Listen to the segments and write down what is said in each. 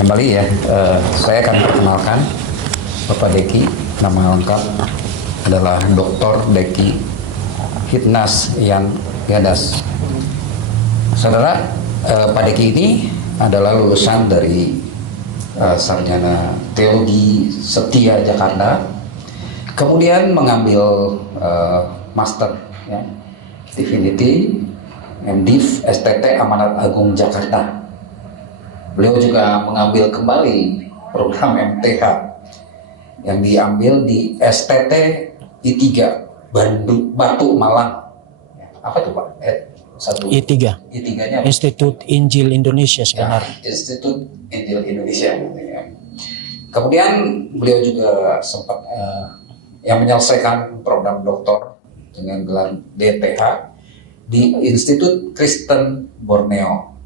Kembali ya, saya akan perkenalkan Bapak Deki. Nama lengkap adalah Dr. Deki Hitnas Ian Gadas. Saudara, Pak Deki ini adalah lulusan dari Sarjana Teologi Setia Jakarta, kemudian mengambil Master ya, Divinity MDiv STT Amanat Agung Jakarta. Beliau juga mengambil kembali program MTH yang diambil di STT I3 Bandung Batu Malang. Apa tuh Pak? I3. I3-nya Institut Injil Indonesia sebenarnya. Ya, Institut Injil Indonesia. Kemudian beliau juga sempat yang menyelesaikan program doktor dengan gelar DTH di Institut Kristen Borneo.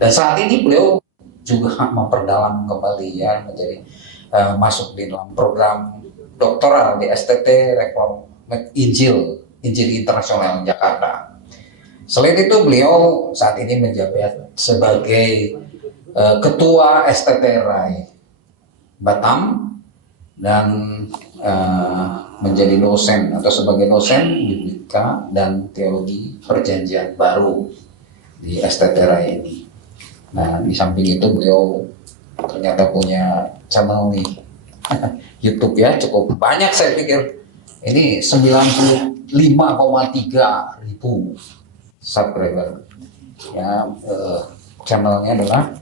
Dan saat ini beliau juga memperdalam kembali ya, menjadi masuk di dalam program doktoral di STT Reformed Injil Internasional Jakarta. Selain itu beliau saat ini menjabat sebagai ketua STT RAI Batam dan menjadi dosen atau sebagai dosen Biblika dan Teologi Perjanjian Baru di STT RAI ini. Nah, di samping itu beliau ternyata punya channel nih YouTube ya, cukup banyak saya pikir. Ini 95,3 ribu subscriber. Ya, channelnya adalah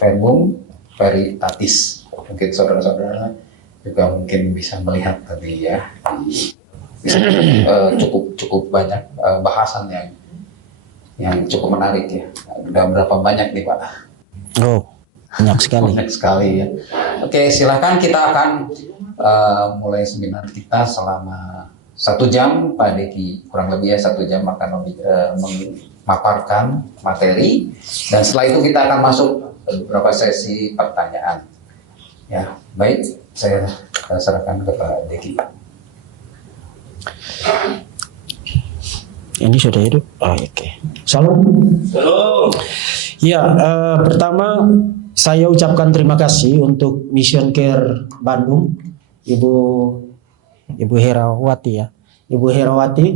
Verbum Veritatis. Mungkin saudara-saudara juga mungkin bisa melihat tadi ya. Cukup banyak bahasan yang cukup menarik ya. Udah berapa banyak nih Pak? Oh, banyak sekali. Banyak sekali ya. Oke, silakan kita akan mulai seminar kita selama 1 jam. Pak Deki kurang lebih ya 1 jam akan memaparkan materi, dan setelah itu kita akan masuk ke beberapa sesi pertanyaan. Ya, baik, saya serahkan ke Pak Deki. Ini sudah hidup? Oh, oke. Salam. Ya, pertama saya ucapkan terima kasih untuk Mission Care Bandung, Ibu Herawati ya. Ibu Herawati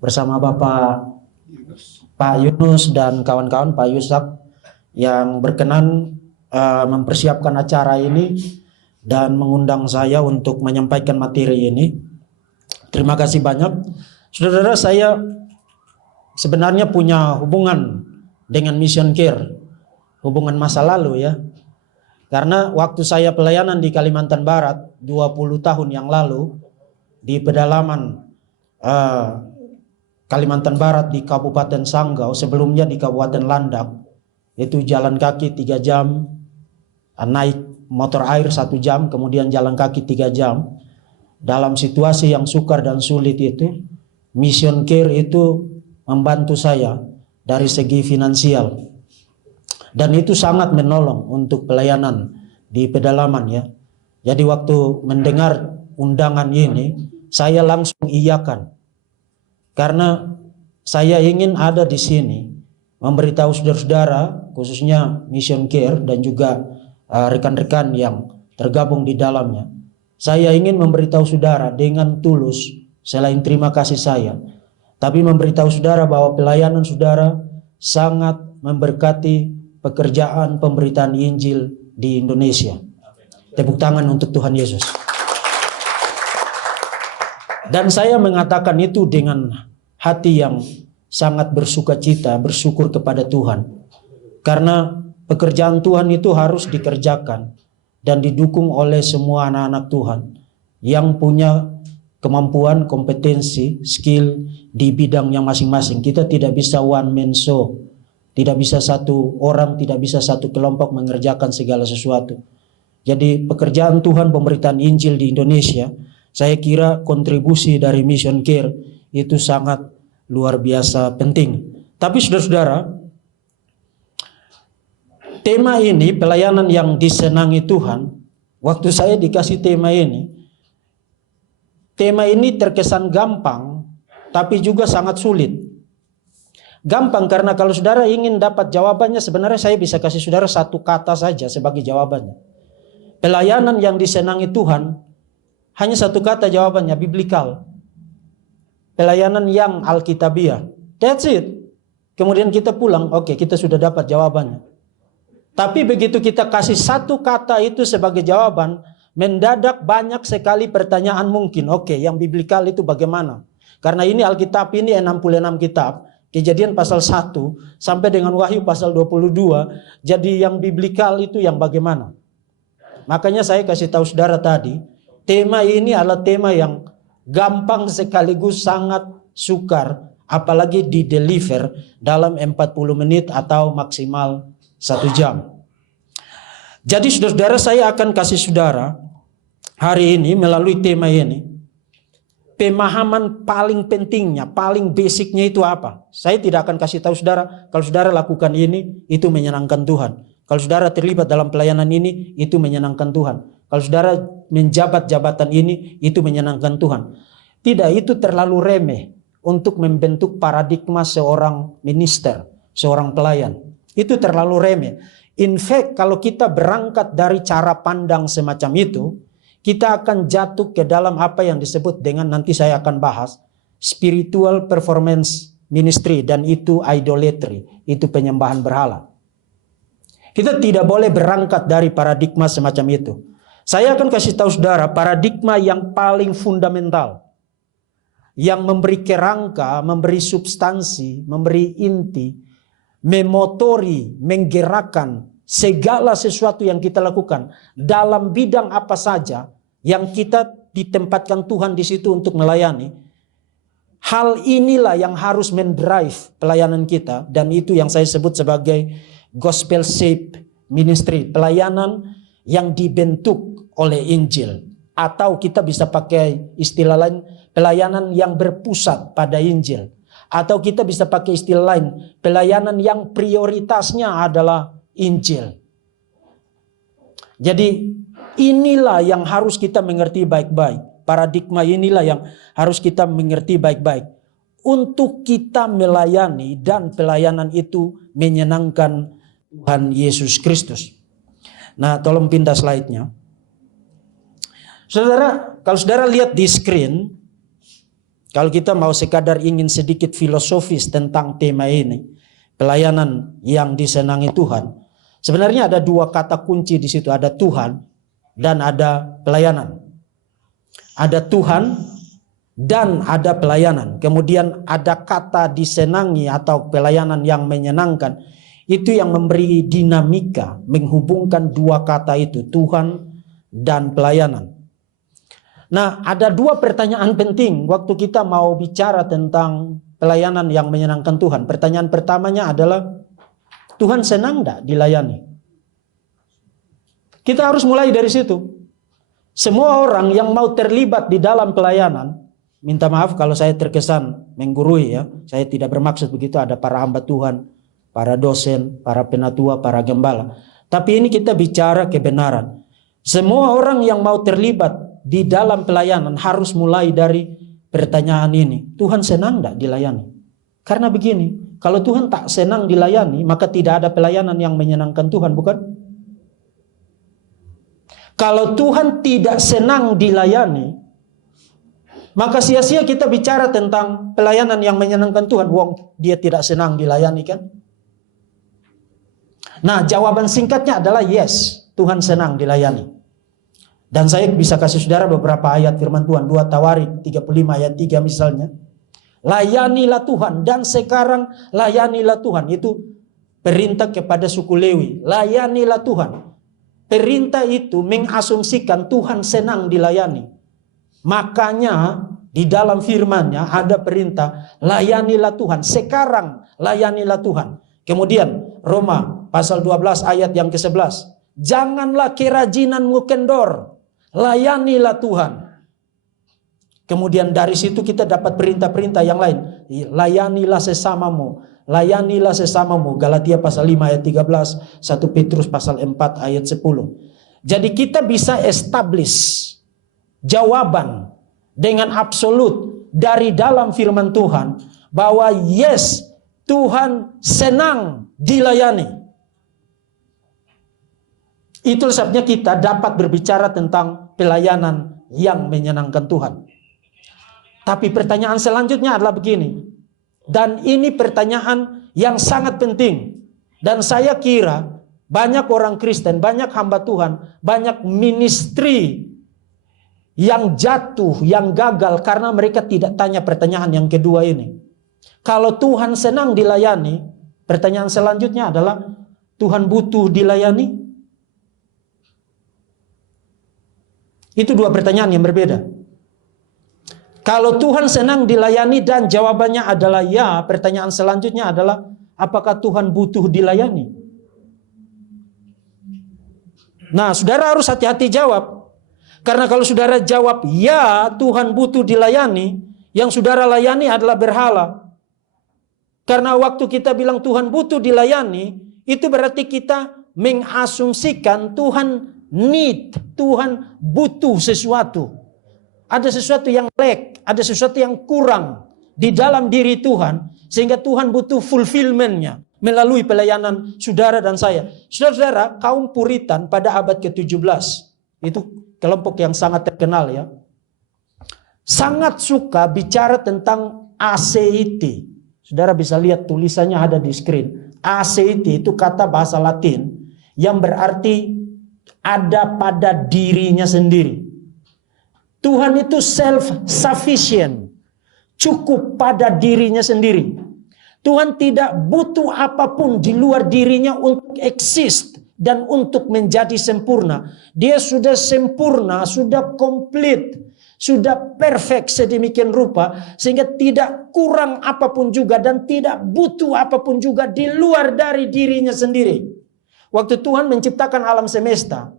bersama Bapak Pak Yunus dan kawan-kawan Pak Yusak yang berkenan mempersiapkan acara ini dan mengundang saya untuk menyampaikan materi ini. Terima kasih banyak. Saudara-saudara, saya sebenarnya punya hubungan dengan Mission Care, hubungan masa lalu ya. Karena waktu saya pelayanan di Kalimantan Barat 20 tahun yang lalu di pedalaman Kalimantan Barat di Kabupaten Sanggau, sebelumnya di Kabupaten Landak, itu jalan kaki 3 jam, naik motor air 1 jam, kemudian jalan kaki 3 jam. Dalam situasi yang sukar dan sulit itu, Mission Care itu membantu saya dari segi finansial, dan itu sangat menolong untuk pelayanan di pedalaman ya. Jadi waktu mendengar undangan ini, saya langsung iyakan, karena saya ingin ada di sini memberitahu saudara-saudara, khususnya Mission Care dan juga rekan-rekan yang tergabung di dalamnya. Saya ingin memberitahu saudara dengan tulus, selain terima kasih saya, tapi memberitahu saudara bahwa pelayanan saudara sangat memberkati pekerjaan pemberitaan Injil di Indonesia. Tepuk tangan untuk Tuhan Yesus. Dan saya mengatakan itu dengan hati yang sangat bersukacita, bersyukur kepada Tuhan. Karena pekerjaan Tuhan itu harus dikerjakan dan didukung oleh semua anak-anak Tuhan yang punya kemampuan, kompetensi, skill di bidangnya masing-masing. Kita tidak bisa one man show. Tidak bisa satu orang, tidak bisa satu kelompok mengerjakan segala sesuatu. Jadi pekerjaan Tuhan pemberitaan Injil di Indonesia, saya kira kontribusi dari Mission Care itu sangat luar biasa penting. Tapi saudara-saudara, tema ini, pelayanan yang disenangi Tuhan, waktu saya dikasih tema ini terkesan gampang, tapi juga sangat sulit. Gampang, karena kalau saudara ingin dapat jawabannya, sebenarnya saya bisa kasih saudara satu kata saja sebagai jawabannya. Pelayanan yang disenangi Tuhan, hanya satu kata jawabannya, biblikal. Pelayanan yang alkitabiah. That's it. Kemudian kita pulang, oke, kita sudah dapat jawabannya. Tapi begitu kita kasih satu kata itu sebagai jawaban, mendadak banyak sekali pertanyaan mungkin. Oke, yang biblikal itu bagaimana? Karena ini Alkitab ini 66 kitab. Kejadian pasal 1 sampai dengan Wahyu pasal 22. Jadi yang biblikal itu yang bagaimana? Makanya saya kasih tahu saudara tadi, tema ini adalah tema yang gampang sekaligus sangat sukar, apalagi di-deliver dalam 40 menit atau maksimal 1 jam. Jadi saudara-saudara, saya akan kasih saudara hari ini melalui tema ini pemahaman paling pentingnya, paling basicnya itu apa. Saya tidak akan kasih tahu saudara, kalau saudara lakukan ini, itu menyenangkan Tuhan. Kalau saudara terlibat dalam pelayanan ini, itu menyenangkan Tuhan. Kalau saudara menjabat jabatan ini, itu menyenangkan Tuhan. Tidak, itu terlalu remeh untuk membentuk paradigma seorang minister, seorang pelayan. Itu terlalu remeh. In fact, kalau kita berangkat dari cara pandang semacam itu, kita akan jatuh ke dalam apa yang disebut dengan, nanti saya akan bahas, spiritual performance ministry, dan itu idolatry, itu penyembahan berhala. Kita tidak boleh berangkat dari paradigma semacam itu. Saya akan kasih tahu saudara paradigma yang paling fundamental, yang memberi kerangka, memberi substansi, memberi inti, memotori, menggerakkan segala sesuatu yang kita lakukan dalam bidang apa saja yang kita ditempatkan Tuhan di situ untuk melayani. Hal inilah yang harus mendrive pelayanan kita, dan itu yang saya sebut sebagai gospel shape ministry, pelayanan yang dibentuk oleh Injil, atau kita bisa pakai istilah lain, pelayanan yang berpusat pada Injil, atau kita bisa pakai istilah lain, pelayanan yang prioritasnya adalah Injil. Jadi inilah yang harus kita mengerti baik-baik. Paradigma inilah yang harus kita mengerti baik-baik. Untuk kita melayani dan pelayanan itu menyenangkan Tuhan Yesus Kristus. Nah, tolong pindah slide-nya. Saudara, kalau saudara lihat di screen, kalau kita mau sekadar ingin sedikit filosofis tentang tema ini, pelayanan yang disenangi Tuhan, sebenarnya ada dua kata kunci di situ, ada Tuhan dan ada pelayanan. Ada Tuhan dan ada pelayanan. Kemudian ada kata disenangi atau pelayanan yang menyenangkan. Itu yang memberi dinamika, menghubungkan dua kata itu, Tuhan dan pelayanan. Nah, ada dua pertanyaan penting waktu kita mau bicara tentang pelayanan yang menyenangkan Tuhan. Pertanyaan pertamanya adalah, Tuhan senang enggak dilayani? Kita harus mulai dari situ. Semua orang yang mau terlibat di dalam pelayanan, minta maaf kalau saya terkesan menggurui ya, saya tidak bermaksud begitu, ada para hamba Tuhan, para dosen, para penatua, para gembala. Tapi ini kita bicara kebenaran. Semua orang yang mau terlibat di dalam pelayanan harus mulai dari pertanyaan ini. Tuhan senang enggak dilayani? Karena begini, kalau Tuhan tak senang dilayani, maka tidak ada pelayanan yang menyenangkan Tuhan, bukan? Kalau Tuhan tidak senang dilayani, maka sia-sia kita bicara tentang pelayanan yang menyenangkan Tuhan. Wong, dia tidak senang dilayani kan? Nah, jawaban singkatnya adalah yes, Tuhan senang dilayani. Dan saya bisa kasih saudara beberapa ayat firman Tuhan. 2 Tawarik 35 ayat 3 misalnya. Layanilah Tuhan, dan sekarang layanilah Tuhan. Itu perintah kepada suku Lewi. Layanilah Tuhan. Perintah itu mengasumsikan Tuhan senang dilayani. Makanya di dalam firman-Nya ada perintah, layanilah Tuhan. Sekarang layanilah Tuhan. Kemudian Roma pasal 12 ayat yang ke-11. Janganlah kerajinanmu kendor, layanilah Tuhan. Kemudian dari situ kita dapat perintah-perintah yang lain. Layanilah sesamamu, layanilah sesamamu. Galatia pasal 5 ayat 13, 1 Petrus pasal 4 ayat 10. Jadi kita bisa establish jawaban dengan absolut dari dalam firman Tuhan bahwa yes, Tuhan senang dilayani. Itu sebabnya kita dapat berbicara tentang pelayanan yang menyenangkan Tuhan. Tapi pertanyaan selanjutnya adalah begini. Dan ini pertanyaan yang sangat penting. Dan saya kira banyak orang Kristen, banyak hamba Tuhan, banyak ministry yang jatuh, yang gagal karena mereka tidak tanya pertanyaan yang kedua ini. Kalau Tuhan senang dilayani, pertanyaan selanjutnya adalah, Tuhan butuh dilayani? Itu dua pertanyaan yang berbeda. Kalau Tuhan senang dilayani dan jawabannya adalah ya, pertanyaan selanjutnya adalah, apakah Tuhan butuh dilayani? Nah, saudara harus hati-hati jawab. Karena kalau saudara jawab ya, Tuhan butuh dilayani, yang saudara layani adalah berhala. Karena waktu kita bilang Tuhan butuh dilayani, itu berarti kita mengasumsikan Tuhan need, Tuhan butuh sesuatu. Ada sesuatu yang lack, ada sesuatu yang kurang di dalam diri Tuhan, sehingga Tuhan butuh fulfillment-nya melalui pelayanan saudara dan saya. Saudara-saudara, kaum Puritan pada abad ke-17, itu kelompok yang sangat terkenal ya, sangat suka bicara tentang ACIT. Saudara bisa lihat tulisannya ada di screen. ACIT itu kata bahasa Latin yang berarti ada pada dirinya sendiri. Tuhan itu self-sufficient, cukup pada dirinya sendiri. Tuhan tidak butuh apapun di luar dirinya untuk exist dan untuk menjadi sempurna. Dia sudah sempurna, sudah komplit, sudah perfect sedemikian rupa, sehingga tidak kurang apapun juga dan tidak butuh apapun juga di luar dari dirinya sendiri. Waktu Tuhan menciptakan alam semesta,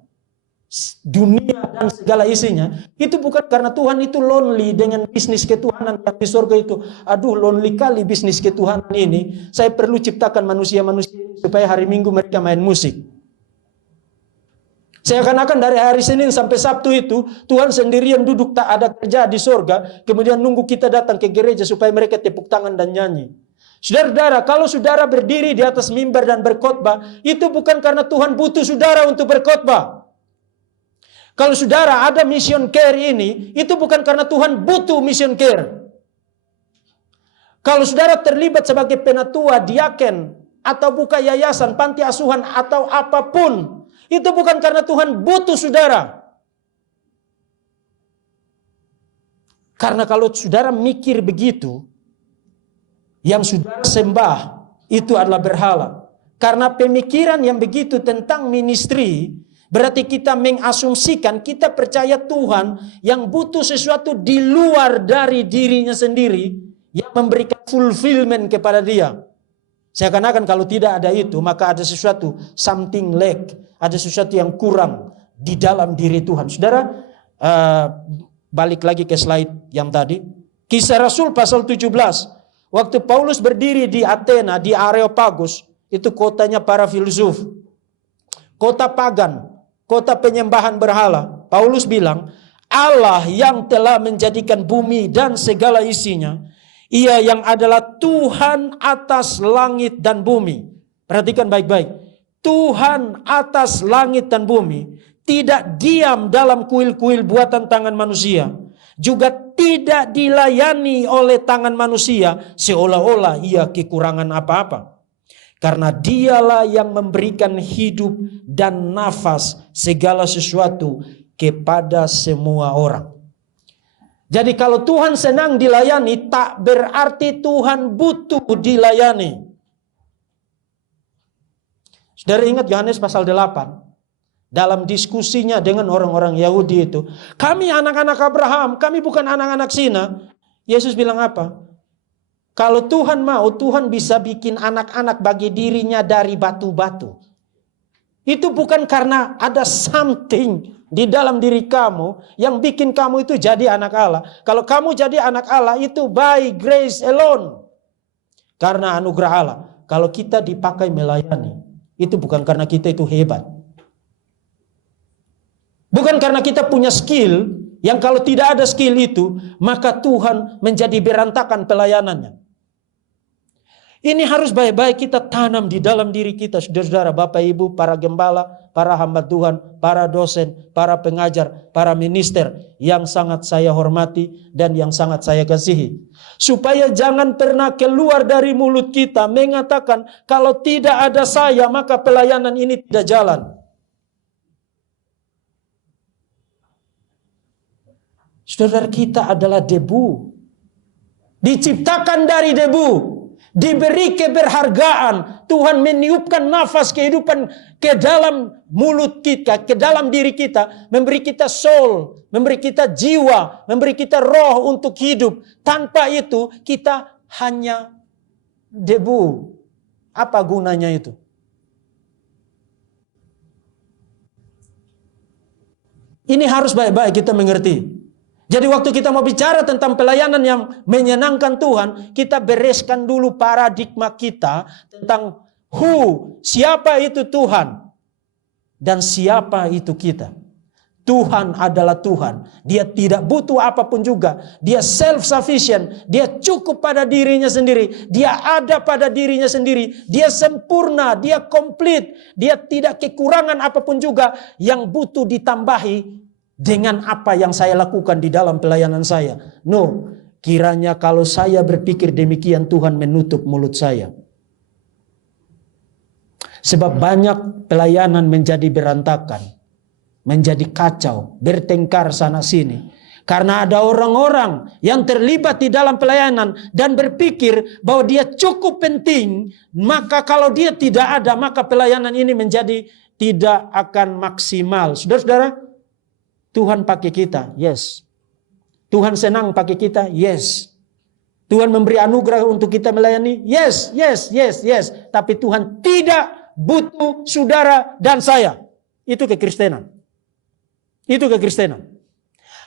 dunia dan segala isinya, itu bukan karena Tuhan itu lonely dengan bisnis ketuhanan yang di surga itu. Aduh, lonely kali bisnis ketuhanan ini, saya perlu ciptakan manusia-manusia supaya hari Minggu mereka main musik. Seakan-akan dari hari Senin sampai Sabtu itu Tuhan sendirian duduk tak ada kerja di surga, kemudian nunggu kita datang ke gereja supaya mereka tepuk tangan dan nyanyi. Saudara-saudara, kalau saudara berdiri di atas mimbar dan berkhotbah, itu bukan karena Tuhan butuh saudara untuk berkhotbah. Kalau saudara ada mission care ini, itu bukan karena Tuhan butuh mission care. Kalau saudara terlibat sebagai penatua, diaken, atau buka yayasan, panti asuhan, atau apapun, itu bukan karena Tuhan butuh saudara. Karena kalau saudara mikir begitu, yang saudara sembah itu adalah berhala. Karena pemikiran yang begitu tentang ministry, berarti kita mengasumsikan, kita percaya Tuhan yang butuh sesuatu di luar dari dirinya sendiri, yang memberikan fulfillment kepada dia. Seakan-akan kalau tidak ada itu, maka ada sesuatu, something lack, ada sesuatu yang kurang di dalam diri Tuhan. Saudara, balik lagi ke slide yang tadi. Kisah Rasul pasal 17. Waktu Paulus berdiri di Athena, di Areopagus, itu kotanya para filsuf. Kota pagan, kota penyembahan berhala. Paulus bilang, Allah yang telah menjadikan bumi dan segala isinya, Ia yang adalah Tuhan atas langit dan bumi. Perhatikan baik-baik. Tuhan atas langit dan bumi tidak diam dalam kuil-kuil buatan tangan manusia, juga tidak dilayani oleh tangan manusia seolah-olah ia kekurangan apa-apa. Karena dialah yang memberikan hidup dan nafas segala sesuatu kepada semua orang. Jadi kalau Tuhan senang dilayani, tak berarti Tuhan butuh dilayani. Saudara ingat Yohanes pasal 8? Dalam diskusinya dengan orang-orang Yahudi itu, kami anak-anak Abraham, kami bukan anak-anak Sina. Yesus bilang apa? Kalau Tuhan mau, Tuhan bisa bikin anak-anak bagi dirinya dari batu-batu. Itu bukan karena ada something di dalam diri kamu yang bikin kamu itu jadi anak Allah. Kalau kamu jadi anak Allah itu by grace alone. Karena anugerah Allah. Kalau kita dipakai melayani, itu bukan karena kita itu hebat. Bukan karena kita punya skill, yang kalau tidak ada skill itu, maka Tuhan menjadi berantakan pelayanannya. Ini harus baik-baik kita tanam di dalam diri kita, saudara-saudara, Bapak Ibu, para gembala, para hamba Tuhan, para dosen, para pengajar, para minister yang sangat saya hormati dan yang sangat saya kasihi. Supaya jangan pernah keluar dari mulut kita mengatakan, kalau tidak ada saya maka pelayanan ini tidak jalan. Saudara, kita adalah debu. Diciptakan dari debu. Diberi keberhargaan. Tuhan meniupkan nafas kehidupan ke dalam mulut kita, ke dalam diri kita, memberi kita soul, memberi kita jiwa, memberi kita roh untuk hidup. Tanpa itu kita hanya debu. Apa gunanya itu? Ini harus baik-baik kita mengerti. Jadi waktu kita mau bicara tentang pelayanan yang menyenangkan Tuhan, kita bereskan dulu paradigma kita tentang siapa itu Tuhan dan siapa itu kita. Tuhan adalah Tuhan. Dia tidak butuh apapun juga. Dia self-sufficient. Dia cukup pada dirinya sendiri. Dia ada pada dirinya sendiri. Dia sempurna. Dia komplit. Dia tidak kekurangan apapun juga yang butuh ditambahi dengan apa yang saya lakukan di dalam pelayanan saya. No, kiranya kalau saya berpikir demikian Tuhan menutup mulut saya. Sebab banyak pelayanan menjadi berantakan, menjadi kacau, bertengkar sana sini. Karena ada orang-orang yang terlibat di dalam pelayanan dan berpikir bahwa dia cukup penting, maka kalau dia tidak ada maka pelayanan ini menjadi tidak akan maksimal. Saudara-saudara, Tuhan pakai kita, yes. Tuhan senang pakai kita, yes. Tuhan memberi anugerah untuk kita melayani, yes, yes, yes, yes. Tapi Tuhan tidak butuh saudara dan saya. Itu kekristenan. Itu kekristenan.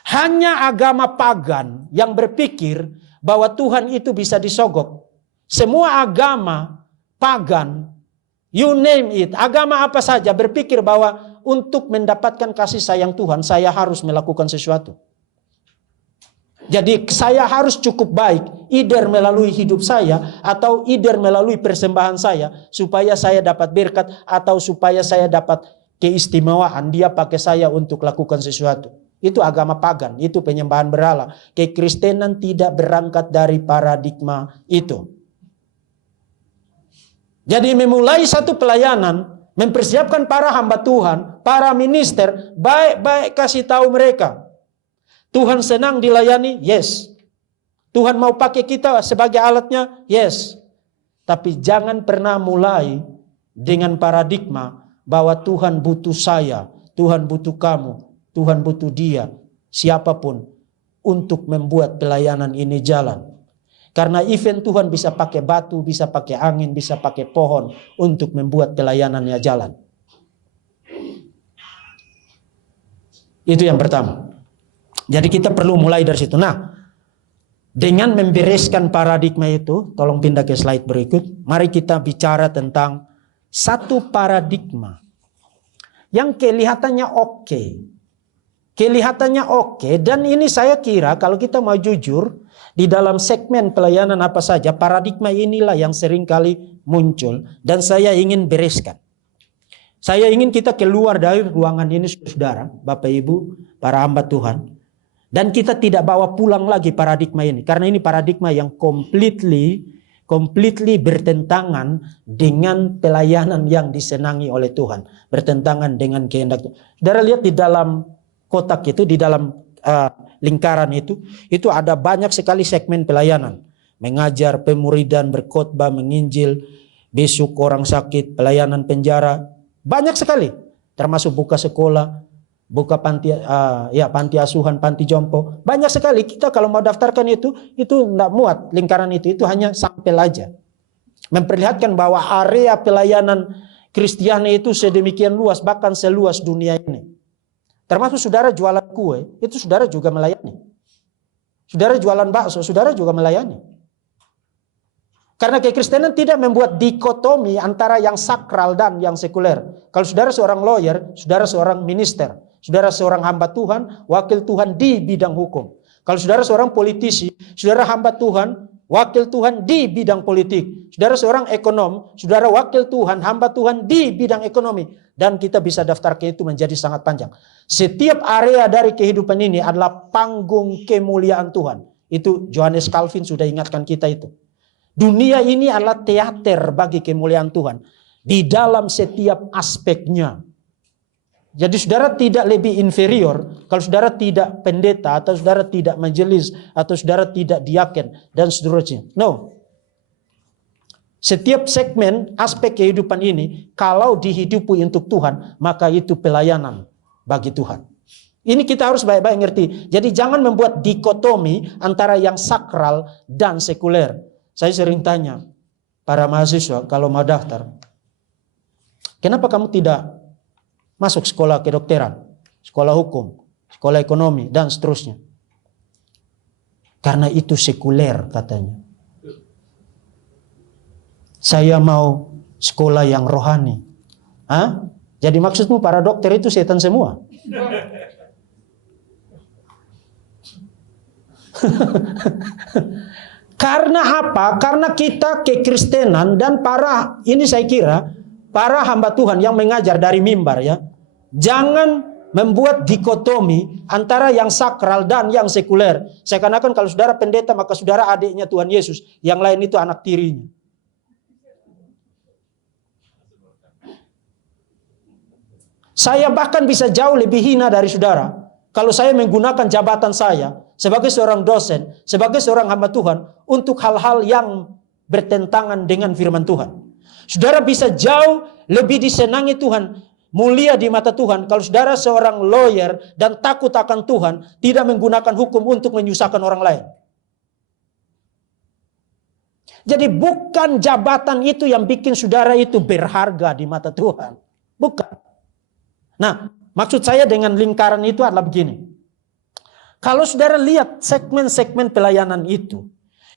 Hanya agama pagan yang berpikir bahwa Tuhan itu bisa disogok. Semua agama pagan, you name it, agama apa saja berpikir bahwa untuk mendapatkan kasih sayang Tuhan, saya harus melakukan sesuatu. Jadi saya harus cukup baik, either melalui hidup saya, atau either melalui persembahan saya, supaya saya dapat berkat, atau supaya saya dapat keistimewaan, dia pakai saya untuk lakukan sesuatu. Itu agama pagan, itu penyembahan berhala. Kekristenan tidak berangkat dari paradigma itu. Jadi memulai satu pelayanan, mempersiapkan para hamba Tuhan, para minister, baik-baik kasih tahu mereka. Tuhan senang dilayani, yes. Tuhan mau pakai kita sebagai alatnya, yes. Tapi jangan pernah mulai dengan paradigma bahwa Tuhan butuh saya, Tuhan butuh kamu, Tuhan butuh dia, siapapun, untuk membuat pelayanan ini jalan. Karena event Tuhan bisa pakai batu, bisa pakai angin, bisa pakai pohon untuk membuat pelayanannya jalan. Itu yang pertama. Jadi kita perlu mulai dari situ. Nah, dengan membereskan paradigma itu, tolong pindah ke slide berikut. Mari kita bicara tentang satu paradigma yang kelihatannya oke. Kelihatannya oke, dan ini saya kira kalau kita mau jujur, di dalam segmen pelayanan apa saja, paradigma inilah yang sering kali muncul dan saya ingin bereskan. Saya ingin kita keluar dari ruangan ini, saudara, Bapak Ibu, para hamba Tuhan, dan kita tidak bawa pulang lagi paradigma ini, karena ini paradigma yang completely bertentangan dengan pelayanan yang disenangi oleh Tuhan, bertentangan dengan kehendak Tuhan. Saudara lihat di dalam kotak itu, di dalam lingkaran itu ada banyak sekali segmen pelayanan. Mengajar, pemuridan, berkhotbah, menginjil, besuk orang sakit, pelayanan penjara. Banyak sekali. Termasuk buka sekolah, buka panti asuhan, panti jompo. Banyak sekali. Kita kalau mau daftarkan itu tidak muat lingkaran itu. Itu hanya sampel aja. Memperlihatkan bahwa area pelayanan Kristiani itu sedemikian luas, bahkan seluas dunia ini. Termasuk saudara jualan kue, itu saudara juga melayani. Saudara jualan bakso, saudara juga melayani. Karena kekristenan tidak membuat dikotomi antara yang sakral dan yang sekuler. Kalau saudara seorang lawyer, saudara seorang minister, saudara seorang hamba Tuhan, wakil Tuhan di bidang hukum. Kalau saudara seorang politisi, saudara hamba Tuhan, wakil Tuhan di bidang politik. Saudara seorang ekonom, saudara wakil Tuhan, hamba Tuhan di bidang ekonomi. Dan kita bisa daftarkan itu menjadi sangat panjang. Setiap area dari kehidupan ini adalah panggung kemuliaan Tuhan. Itu Johannes Calvin sudah ingatkan kita itu. Dunia ini adalah teater bagi kemuliaan Tuhan. Di dalam setiap aspeknya. Jadi saudara tidak lebih inferior kalau saudara tidak pendeta atau saudara tidak majelis atau saudara tidak diaken dan seterusnya. No. Setiap segmen aspek kehidupan ini kalau dihidupi untuk Tuhan maka itu pelayanan bagi Tuhan. Ini kita harus baik-baik ngerti. Jadi jangan membuat dikotomi antara yang sakral dan sekuler. Saya sering tanya para mahasiswa kalau mau daftar, kenapa kamu tidak masuk sekolah kedokteran, sekolah hukum, sekolah ekonomi, dan seterusnya? Karena itu sekuler katanya. Saya mau sekolah yang rohani. Hah? Jadi maksudmu para dokter itu setan semua? Karena apa? Karena kita kekristenan dan para, ini saya kira, para hamba Tuhan yang mengajar dari mimbar ya. Jangan membuat dikotomi antara yang sakral dan yang sekuler. Seakan-akan kalau saudara pendeta maka saudara adiknya Tuhan Yesus. Yang lain itu anak tirinya. Saya bahkan bisa jauh lebih hina dari saudara. Kalau saya menggunakan jabatan saya sebagai seorang dosen, sebagai seorang hamba Tuhan untuk hal-hal yang bertentangan dengan firman Tuhan. Saudara bisa jauh lebih disenangi Tuhan, mulia di mata Tuhan kalau saudara seorang lawyer dan takut akan Tuhan, tidak menggunakan hukum untuk menyusahkan orang lain. Jadi bukan jabatan itu yang bikin saudara itu berharga di mata Tuhan. Bukan. Nah, maksud saya dengan lingkaran itu adalah begini. Kalau saudara lihat segmen-segmen pelayanan itu,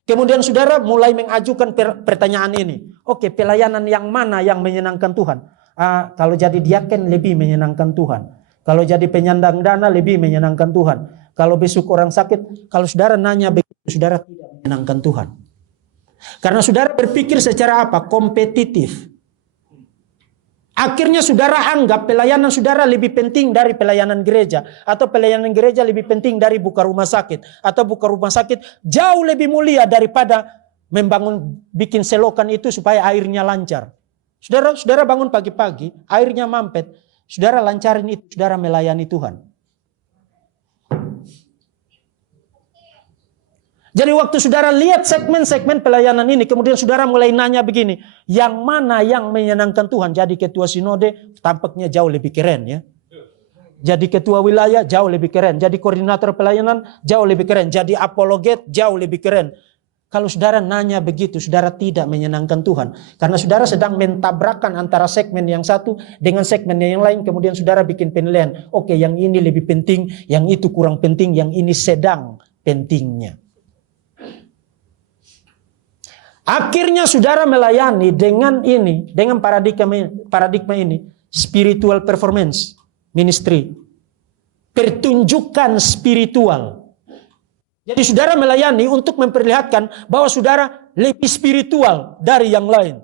kemudian saudara mulai mengajukan pertanyaan ini. Oke, pelayanan yang mana yang menyenangkan Tuhan? Kalau jadi diaken lebih menyenangkan Tuhan. Kalau jadi penyandang dana lebih menyenangkan Tuhan. Kalau besuk orang sakit, kalau saudara nanya begitu, saudara tidak menyenangkan Tuhan. Karena saudara berpikir secara apa? Kompetitif. Akhirnya saudara anggap pelayanan saudara lebih penting dari pelayanan gereja. Atau pelayanan gereja lebih penting dari buka rumah sakit. Atau buka rumah sakit jauh lebih mulia daripada bikin selokan itu supaya airnya lancar. Saudara bangun pagi-pagi, airnya mampet. Saudara lancarin itu, saudara melayani Tuhan. Jadi waktu saudara lihat segmen-segmen pelayanan ini, kemudian saudara mulai nanya begini, yang mana yang menyenangkan Tuhan? Jadi ketua sinode tampaknya jauh lebih keren ya. Jadi ketua wilayah jauh lebih keren. Jadi koordinator pelayanan jauh lebih keren. Jadi apologet jauh lebih keren. Kalau saudara nanya begitu, saudara tidak menyenangkan Tuhan. Karena saudara sedang mentabrakkan antara segmen yang satu dengan segmen yang lain. Kemudian saudara bikin penilaian. Oke, yang ini lebih penting, yang itu kurang penting, yang ini sedang pentingnya. Akhirnya saudara melayani dengan ini, dengan paradigma ini, spiritual performance ministry. Pertunjukan spiritual. Jadi saudara melayani untuk memperlihatkan bahwa saudara lebih spiritual dari yang lain.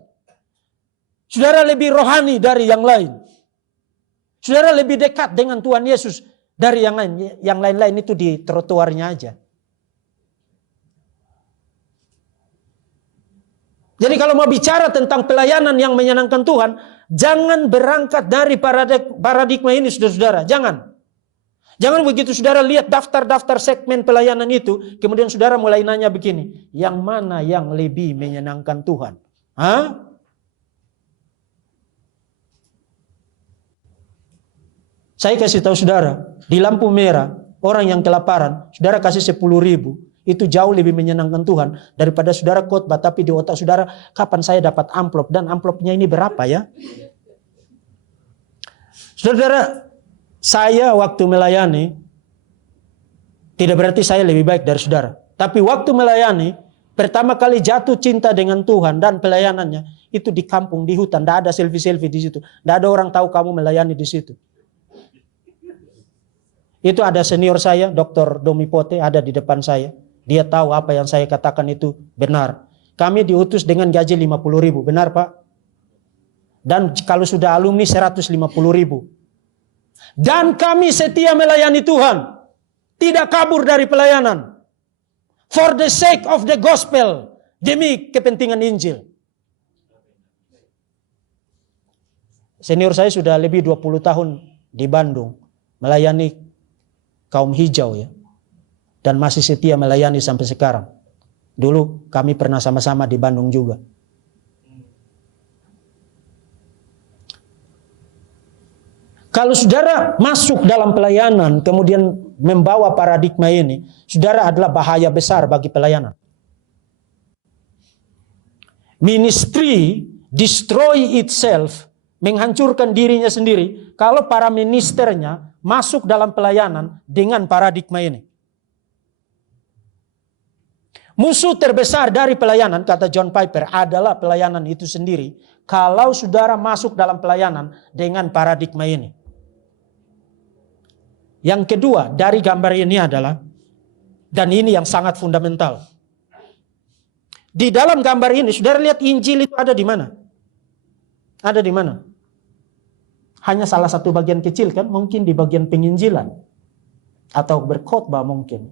Saudara lebih rohani dari yang lain. Saudara lebih dekat dengan Tuhan Yesus dari yang lain. Yang lain-lain itu di trotoarnya aja. Jadi kalau mau bicara tentang pelayanan yang menyenangkan Tuhan, jangan berangkat dari paradigma ini, saudara-saudara. Jangan. Jangan begitu saudara lihat daftar-daftar segmen pelayanan itu, kemudian saudara mulai nanya begini, yang mana yang lebih menyenangkan Tuhan? Hah? Saya kasih tahu saudara, di lampu merah, orang yang kelaparan, saudara kasih 10.000. Itu jauh lebih menyenangkan Tuhan daripada saudara khotbah tapi di otak saudara kapan saya dapat amplop dan amplopnya ini berapa ya? Saudara, saya waktu melayani tidak berarti saya lebih baik dari saudara. Tapi waktu melayani pertama kali jatuh cinta dengan Tuhan dan pelayanannya itu di kampung, di hutan, tidak ada selfie-selfie di situ, tidak ada orang tahu kamu melayani di situ. Itu ada senior saya, Dr. Domi Pote ada di depan saya. Dia tahu apa yang saya katakan itu benar. Kami diutus dengan gaji 50.000, benar Pak? Dan kalau sudah alumni 150.000. Dan kami setia melayani Tuhan. Tidak kabur dari pelayanan. For the sake of the gospel. Demi kepentingan Injil. Senior saya sudah lebih 20 tahun di Bandung. Melayani kaum hijau ya. Dan masih setia melayani sampai sekarang. Dulu kami pernah sama-sama di Bandung juga. Kalau saudara masuk dalam pelayanan, kemudian membawa paradigma ini, saudara adalah bahaya besar bagi pelayanan. Ministry destroy itself, menghancurkan dirinya sendiri, kalau para ministernya masuk dalam pelayanan dengan paradigma ini. Musuh terbesar dari pelayanan, kata John Piper, adalah pelayanan itu sendiri. Kalau saudara masuk dalam pelayanan dengan paradigma ini. Yang kedua dari gambar ini adalah, dan ini yang sangat fundamental. Di dalam gambar ini, saudara lihat Injil itu ada di mana? Ada di mana? Hanya salah satu bagian kecil kan? Mungkin di bagian penginjilan. Atau berkhotbah mungkin.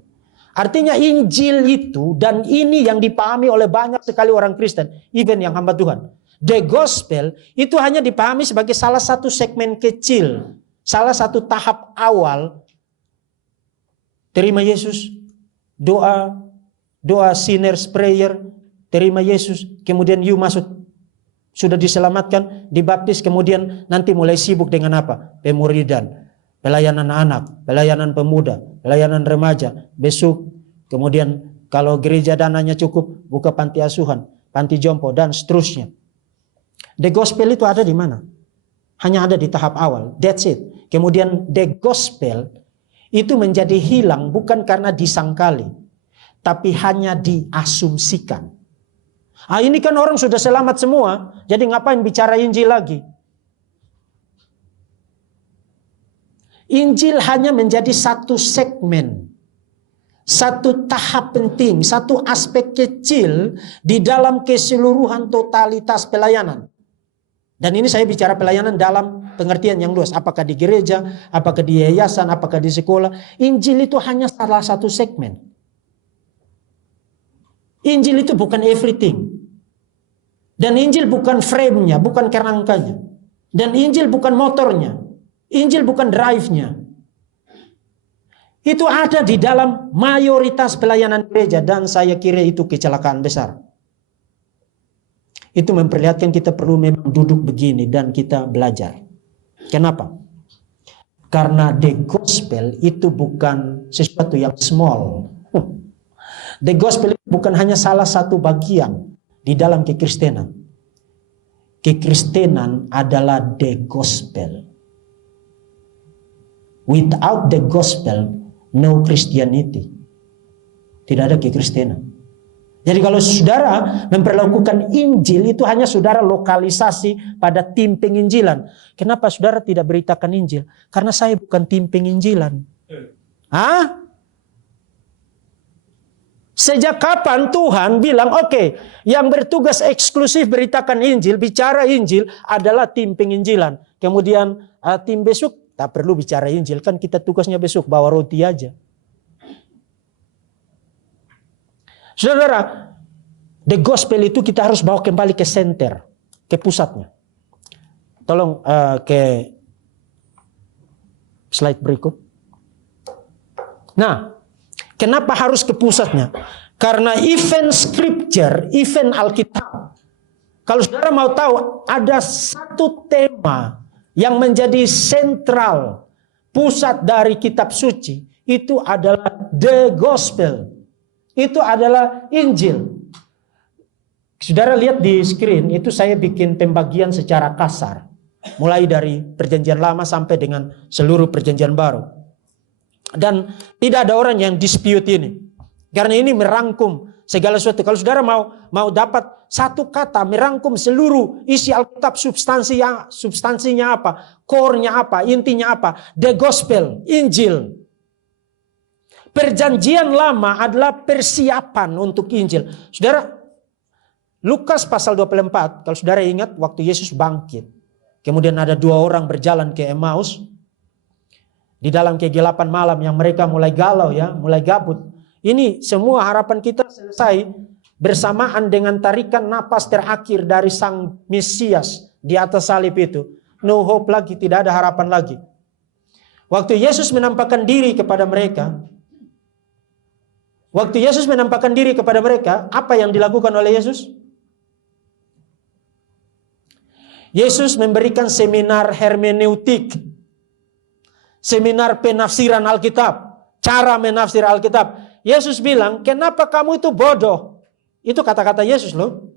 Artinya Injil itu, dan ini yang dipahami oleh banyak sekali orang Kristen, even yang hamba Tuhan. The Gospel itu hanya dipahami sebagai salah satu segmen kecil. Salah satu tahap awal, terima Yesus, doa sinner's prayer, terima Yesus, kemudian you masuk, sudah diselamatkan, dibaptis, kemudian nanti mulai sibuk dengan apa? Pemuridan, pelayanan anak, pelayanan pemuda, pelayanan remaja, besok, kemudian kalau gereja dananya cukup, buka panti asuhan, panti jompo, dan seterusnya. The Gospel itu ada di mana? Hanya ada di tahap awal. That's it. Kemudian the gospel itu menjadi hilang bukan karena disangkali. Tapi hanya diasumsikan. Ini kan orang sudah selamat semua. Jadi ngapain bicara Injil lagi? Injil hanya menjadi satu segmen. Satu tahap penting. Satu aspek kecil di dalam keseluruhan totalitas pelayanan. Dan ini saya bicara pelayanan dalam pengertian yang luas. Apakah di gereja, apakah di yayasan, apakah di sekolah. Injil itu hanya salah satu segmen. Injil itu bukan everything. Dan Injil bukan frame-nya, bukan kerangkanya. Dan Injil bukan motornya. Injil bukan drive-nya. Itu ada di dalam mayoritas pelayanan gereja. Dan saya kira itu kecelakaan besar. Itu memperlihatkan kita perlu memang duduk begini dan kita belajar. Kenapa? Karena the gospel itu bukan sesuatu yang small. The gospel itu bukan hanya salah satu bagian di dalam kekristenan. Kekristenan adalah the gospel. Without the gospel, no Christianity. Tidak ada kekristenan. Jadi kalau saudara memperlakukan Injil itu hanya saudara lokalisasi pada tim penginjilan. Kenapa saudara tidak beritakan Injil? Karena saya bukan tim penginjilan. Sejak kapan Tuhan bilang oke, yang bertugas eksklusif beritakan Injil, bicara Injil adalah tim penginjilan. Kemudian tim besok tak perlu bicara Injil, kan kita tugasnya besok bawa roti aja. Saudara, the gospel itu kita harus bawa kembali ke center, ke pusatnya. Tolong ke slide berikut. Nah, kenapa harus ke pusatnya? Karena event scripture, event Alkitab. Kalau saudara mau tahu, ada satu tema yang menjadi sentral, pusat dari kitab suci, itu adalah the gospel. Itu adalah Injil. Saudara lihat di screen, itu saya bikin pembagian secara kasar. Mulai dari perjanjian lama sampai dengan seluruh perjanjian baru. Dan tidak ada orang yang dispute ini. Karena ini merangkum segala sesuatu. Kalau saudara mau dapat satu kata, merangkum seluruh isi Alkitab, substansinya apa, core-nya apa, intinya apa. The gospel, Injil. Perjanjian lama adalah persiapan untuk Injil. Saudara, Lukas pasal 24, kalau saudara ingat waktu Yesus bangkit. Kemudian ada 2 orang berjalan ke Emmaus. Di dalam kegelapan malam yang mereka mulai galau ya, mulai gabut. Ini semua harapan kita selesai bersamaan dengan tarikan napas terakhir dari Sang Mesias di atas salib itu. No hope lagi, tidak ada harapan lagi. Waktu Yesus menampakkan diri kepada mereka, apa yang dilakukan oleh Yesus? Yesus memberikan seminar hermeneutik, seminar penafsiran Alkitab, cara menafsir Alkitab. Yesus bilang, kenapa kamu itu bodoh? Itu kata-kata Yesus loh.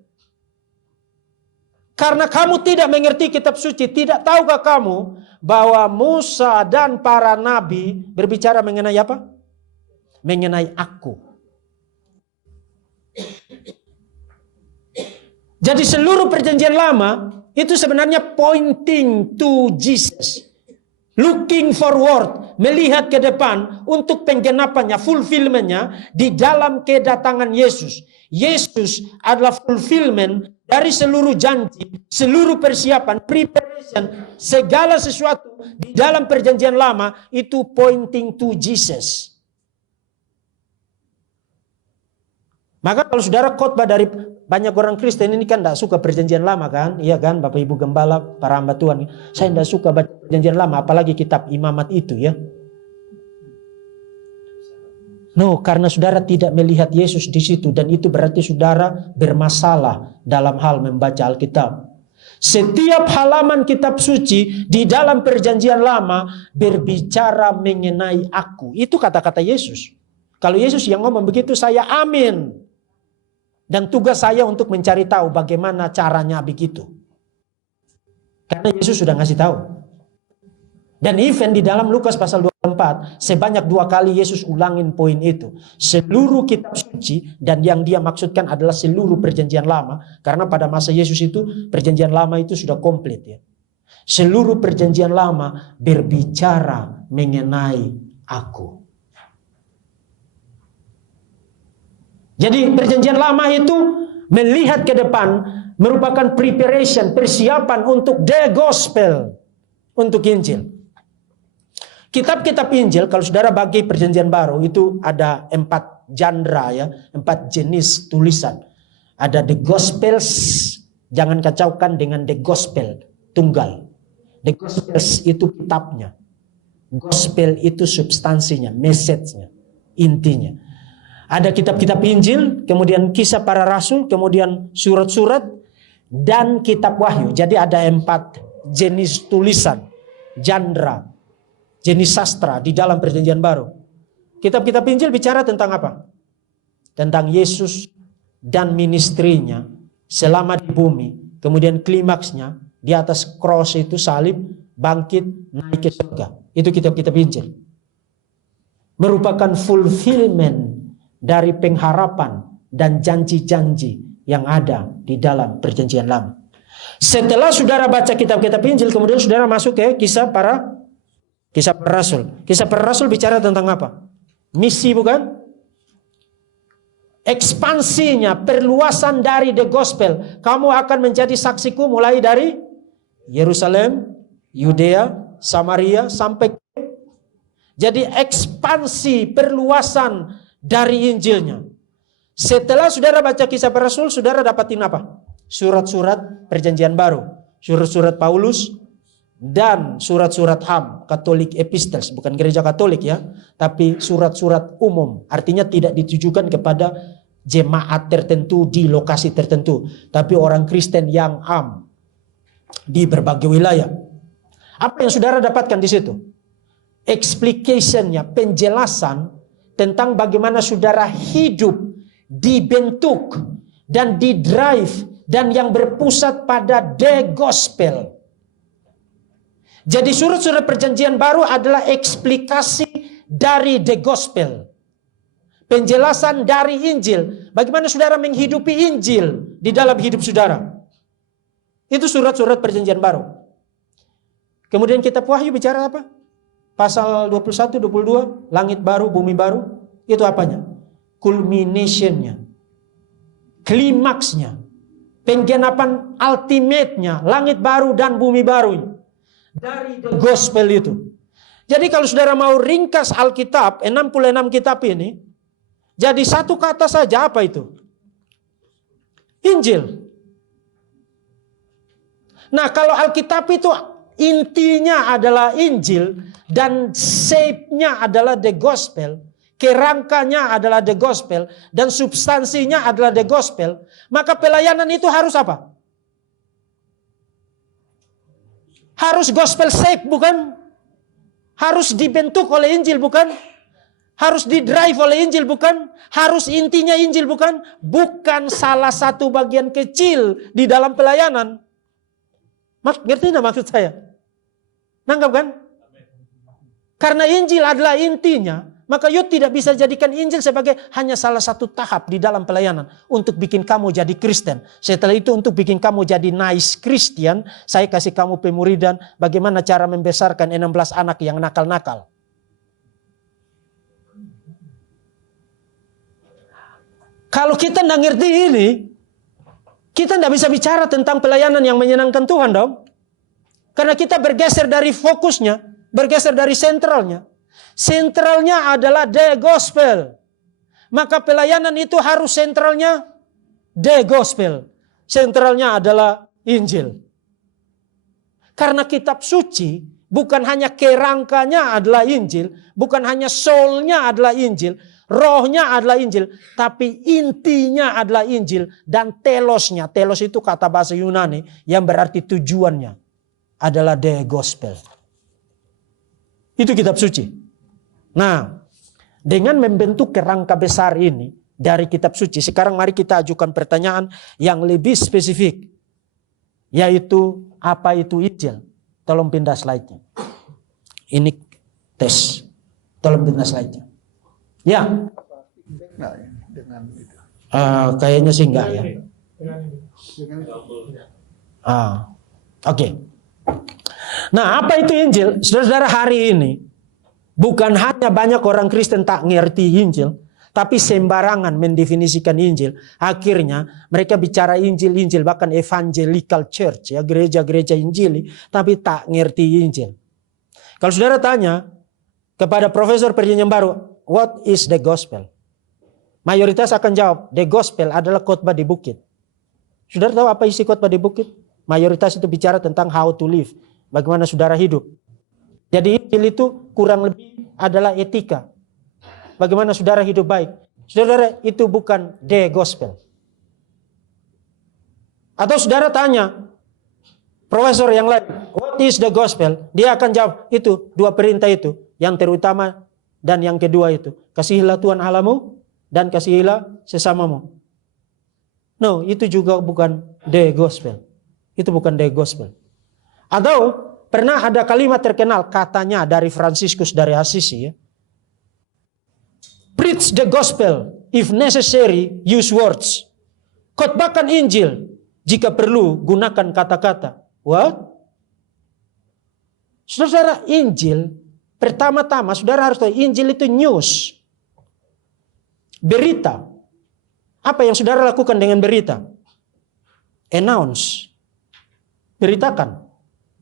Karena kamu tidak mengerti kitab suci, tidak tahukah kamu bahwa Musa dan para nabi berbicara mengenai apa? Mengenai aku. Jadi seluruh perjanjian lama itu sebenarnya pointing to Jesus. Looking forward, melihat ke depan untuk penggenapannya, fulfillmentnya di dalam kedatangan Yesus. Yesus adalah fulfillment dari seluruh janji, seluruh persiapan, preparation, segala sesuatu di dalam perjanjian lama itu pointing to Jesus. Maka kalau saudara khotbah dari banyak orang Kristen ini kan tidak suka perjanjian lama kan? Iya kan Bapak Ibu Gembala, para hamba Tuhan. Saya tidak suka baca perjanjian lama, apalagi kitab imamat itu ya. No, karena saudara tidak melihat Yesus di situ. Dan itu berarti saudara bermasalah dalam hal membaca Alkitab. Setiap halaman kitab suci di dalam perjanjian lama berbicara mengenai aku. Itu kata-kata Yesus. Kalau Yesus yang ngomong begitu saya amin. Dan tugas saya untuk mencari tahu bagaimana caranya begitu. Karena Yesus sudah ngasih tahu. Dan even di dalam Lukas pasal 24, sebanyak 2 kali Yesus ulangin poin itu. Seluruh kitab suci dan yang dia maksudkan adalah seluruh perjanjian lama. Karena pada masa Yesus itu perjanjian lama itu sudah komplit ya. Seluruh perjanjian lama berbicara mengenai aku. Jadi perjanjian lama itu melihat ke depan merupakan preparation, persiapan untuk the gospel, untuk Injil. Kitab-kitab Injil kalau saudara bagi perjanjian baru itu ada 4 genre ya, 4 jenis tulisan. Ada the gospels, jangan kacaukan dengan the gospel tunggal. The gospels itu kitabnya. Gospel itu substansinya, message-nya, intinya. Ada kitab-kitab Injil, kemudian kisah para rasul, kemudian surat-surat, dan kitab wahyu. Jadi ada 4 jenis tulisan, genre, jenis sastra di dalam perjanjian baru. Kitab-kitab Injil bicara tentang apa? Tentang Yesus dan ministrinya selama di bumi. Kemudian klimaksnya di atas cross itu salib, bangkit, naik ke surga. Itu kitab-kitab Injil. Merupakan fulfillment dari pengharapan dan janji-janji yang ada di dalam perjanjian lama. Setelah saudara baca kitab-kitab Injil, kemudian saudara masuk ke kisah para rasul. Kisah para rasul bicara tentang apa? Misi bukan? Ekspansinya, perluasan dari the gospel. Kamu akan menjadi saksiku mulai dari Yerusalem, Yudea, Samaria sampai. Jadi ekspansi, perluasan dari Injilnya. Setelah saudara baca kisah para rasul, saudara dapatin apa? Surat-surat perjanjian baru. Surat-surat Paulus dan surat-surat HAM, Catholic Epistles, bukan gereja Katolik ya, tapi surat-surat umum. Artinya tidak ditujukan kepada jemaat tertentu di lokasi tertentu, tapi orang Kristen yang am di berbagai wilayah. Apa yang saudara dapatkan di situ? Explication-nya, penjelasan tentang bagaimana saudara hidup, dibentuk, dan didrive, dan yang berpusat pada the gospel. Jadi surat-surat perjanjian baru adalah eksplikasi dari the gospel. Penjelasan dari Injil. Bagaimana saudara menghidupi Injil di dalam hidup saudara. Itu surat-surat perjanjian baru. Kemudian kitab Wahyu bicara apa? Pasal 21, 22, langit baru, bumi baru. itu apanya? Culminationnya, klimaksnya, penggenapan ultimate-nya, langit baru dan bumi baru dari the gospel itu. Jadi kalau saudara mau ringkas Alkitab, 66 kitab ini, jadi satu kata saja, apa itu? Injil. Nah, kalau Alkitab itu intinya adalah Injil dan shape-nya adalah the gospel, kerangkanya adalah the gospel dan substansinya adalah the gospel, maka pelayanan itu harus apa? Harus gospel shape, bukan? Harus dibentuk oleh Injil, bukan? Harus didrive oleh Injil, bukan? Harus intinya Injil, bukan? Bukan salah satu bagian kecil di dalam pelayanan. Ngerti tidak maksud saya? Nangkap kan? Karena Injil adalah intinya, maka you tidak bisa jadikan Injil sebagai hanya salah satu tahap di dalam pelayanan untuk bikin kamu jadi Kristen. Setelah itu untuk bikin kamu jadi nice Christian, saya kasih kamu pemuridan bagaimana cara membesarkan 16 anak yang nakal-nakal. Kalau kita tidak ngerti ini, kita tidak bisa bicara tentang pelayanan yang menyenangkan Tuhan dong. Karena kita bergeser dari fokusnya, bergeser dari sentralnya. Sentralnya adalah the gospel. Maka pelayanan itu harus sentralnya the gospel. Sentralnya adalah Injil. Karena kitab suci bukan hanya kerangkanya adalah Injil, bukan hanya soulnya adalah Injil, rohnya adalah Injil, tapi intinya adalah Injil dan telosnya. Telos itu kata bahasa Yunani yang berarti tujuannya adalah the gospel. Itu kitab suci. Nah, dengan membentuk kerangka besar ini dari kitab suci, sekarang mari kita ajukan pertanyaan yang lebih spesifik, yaitu apa itu Injil? Tolong pindah slide-nya. Ini tes. Tolong pindah slide-nya. Ya. Kayaknya sih enggak ya. Oke. Nah, apa itu Injil? Saudara-saudara, hari ini bukan hanya banyak orang Kristen tak ngerti Injil, tapi sembarangan mendefinisikan Injil. Akhirnya mereka bicara Injil, bahkan evangelical church, ya, gereja-gereja Injili, tapi tak ngerti Injil. Kalau saudara tanya kepada Profesor Perjanjian Baru, what is the gospel? Mayoritas akan jawab, the gospel adalah khotbah di bukit. Saudara tahu apa isi khotbah di bukit? Mayoritas itu bicara tentang how to live, bagaimana saudara hidup. Jadi Injil itu kurang lebih adalah etika, bagaimana saudara hidup baik. Saudara, itu bukan the gospel. Atau saudara tanya profesor yang lain, what is the gospel? Dia akan jawab, itu dua perintah itu, yang terutama dan yang kedua itu, kasihilah Tuhan Allahmu dan kasihilah sesamamu. No, itu juga bukan the gospel. Itu bukan the gospel. Atau pernah ada kalimat terkenal, katanya dari Fransiskus dari Assisi, ya. Preach the gospel, if necessary, use words. Khotbahkan Injil, jika perlu gunakan kata-kata. What? Saudara, Injil, pertama-tama saudara harus tahu, Injil itu news. Berita. Apa yang saudara lakukan dengan berita? Announce. Beritakan.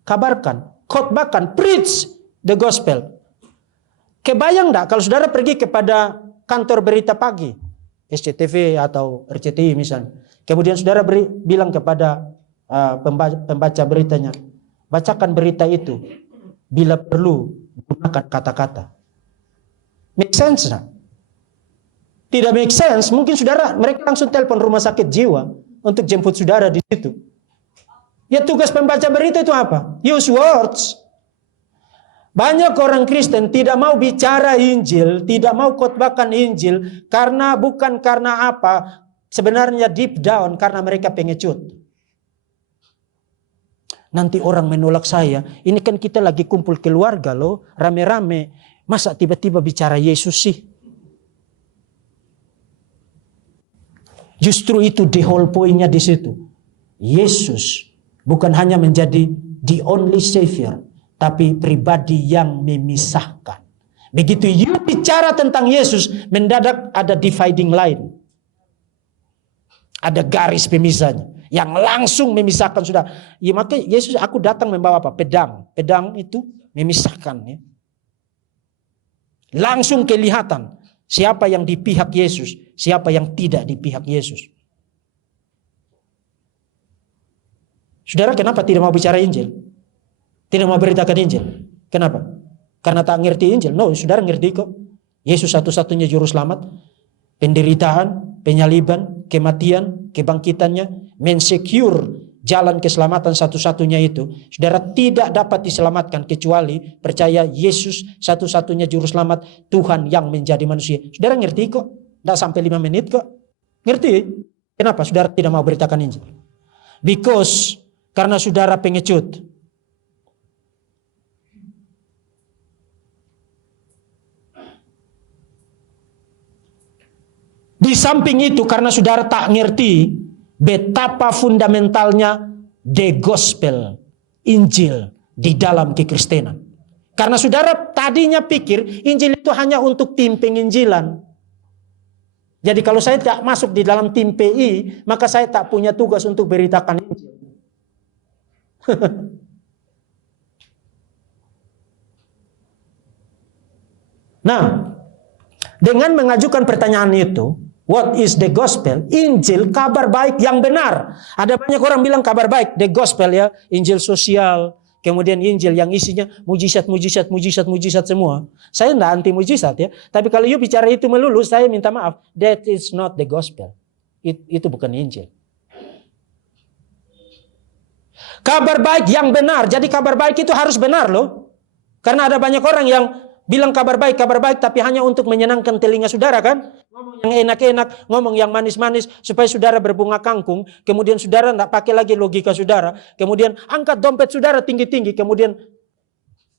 Kabarkan. Khotbahkan. Preach the gospel. Kebayang enggak kalau saudara pergi kepada kantor berita pagi, SCTV atau RCTI misalnya. Kemudian saudara bilang kepada pembaca beritanya, bacakan berita itu. Bila perlu, gunakan kata-kata. Make sense enggak? Tidak make sense. Mungkin saudara, mereka langsung telepon rumah sakit jiwa untuk jemput saudara di situ. Ya, tugas pembaca berita itu apa? Use words. Banyak orang Kristen tidak mau bicara Injil, tidak mau khotbahkan Injil, bukan karena apa? Sebenarnya deep down karena mereka pengecut. Nanti orang menolak saya. Ini kan kita lagi kumpul keluarga loh, rame-rame. Masa tiba-tiba bicara Yesus sih? Justru itu the whole point-nya di situ. Yesus bukan hanya menjadi the only savior, tapi pribadi yang memisahkan. Begitu you bicara tentang Yesus, mendadak ada dividing line. Ada garis pemisahnya yang langsung memisahkan sudah. Ya maka Yesus, aku datang membawa apa? Pedang. Pedang itu memisahkan. Ya. Langsung kelihatan siapa yang di pihak Yesus, siapa yang tidak di pihak Yesus. Saudara, kenapa tidak mau bicara Injil? Tidak mau beritakan Injil? Kenapa? Karena tak ngerti Injil? No, saudara ngerti kok. Yesus satu-satunya juru selamat. Penderitaan, penyaliban, kematian, kebangkitannya, mensecure jalan keselamatan satu-satunya itu. Saudara tidak dapat diselamatkan kecuali percaya Yesus satu-satunya juru selamat, Tuhan yang menjadi manusia. Saudara ngerti kok? Tidak sampai 5 menit kok. Ngerti? Kenapa saudara tidak mau beritakan Injil? Because karena saudara pengecut. Di samping itu karena saudara tak ngerti betapa fundamentalnya the gospel, Injil di dalam kekristenan. Karena saudara tadinya pikir Injil itu hanya untuk tim penginjilan. Jadi kalau saya tak masuk di dalam tim PI, maka saya tak punya tugas untuk beritakan Injil. Nah, dengan mengajukan pertanyaan itu, what is the gospel? Injil, kabar baik yang benar. Ada banyak orang bilang kabar baik, the gospel ya, Injil sosial, kemudian Injil yang isinya mujizat semua. Saya tidak anti mujizat ya, tapi kalau you bicara itu melulu, saya minta maaf, that is not the gospel. Itu bukan Injil. Kabar baik yang benar, jadi kabar baik itu harus benar loh. Karena ada banyak orang yang bilang kabar baik, tapi hanya untuk menyenangkan telinga saudara kan? Ngomong yang enak-enak, ngomong yang manis-manis, supaya saudara berbunga kangkung, kemudian saudara tidak pakai lagi logika saudara, kemudian angkat dompet saudara tinggi-tinggi, kemudian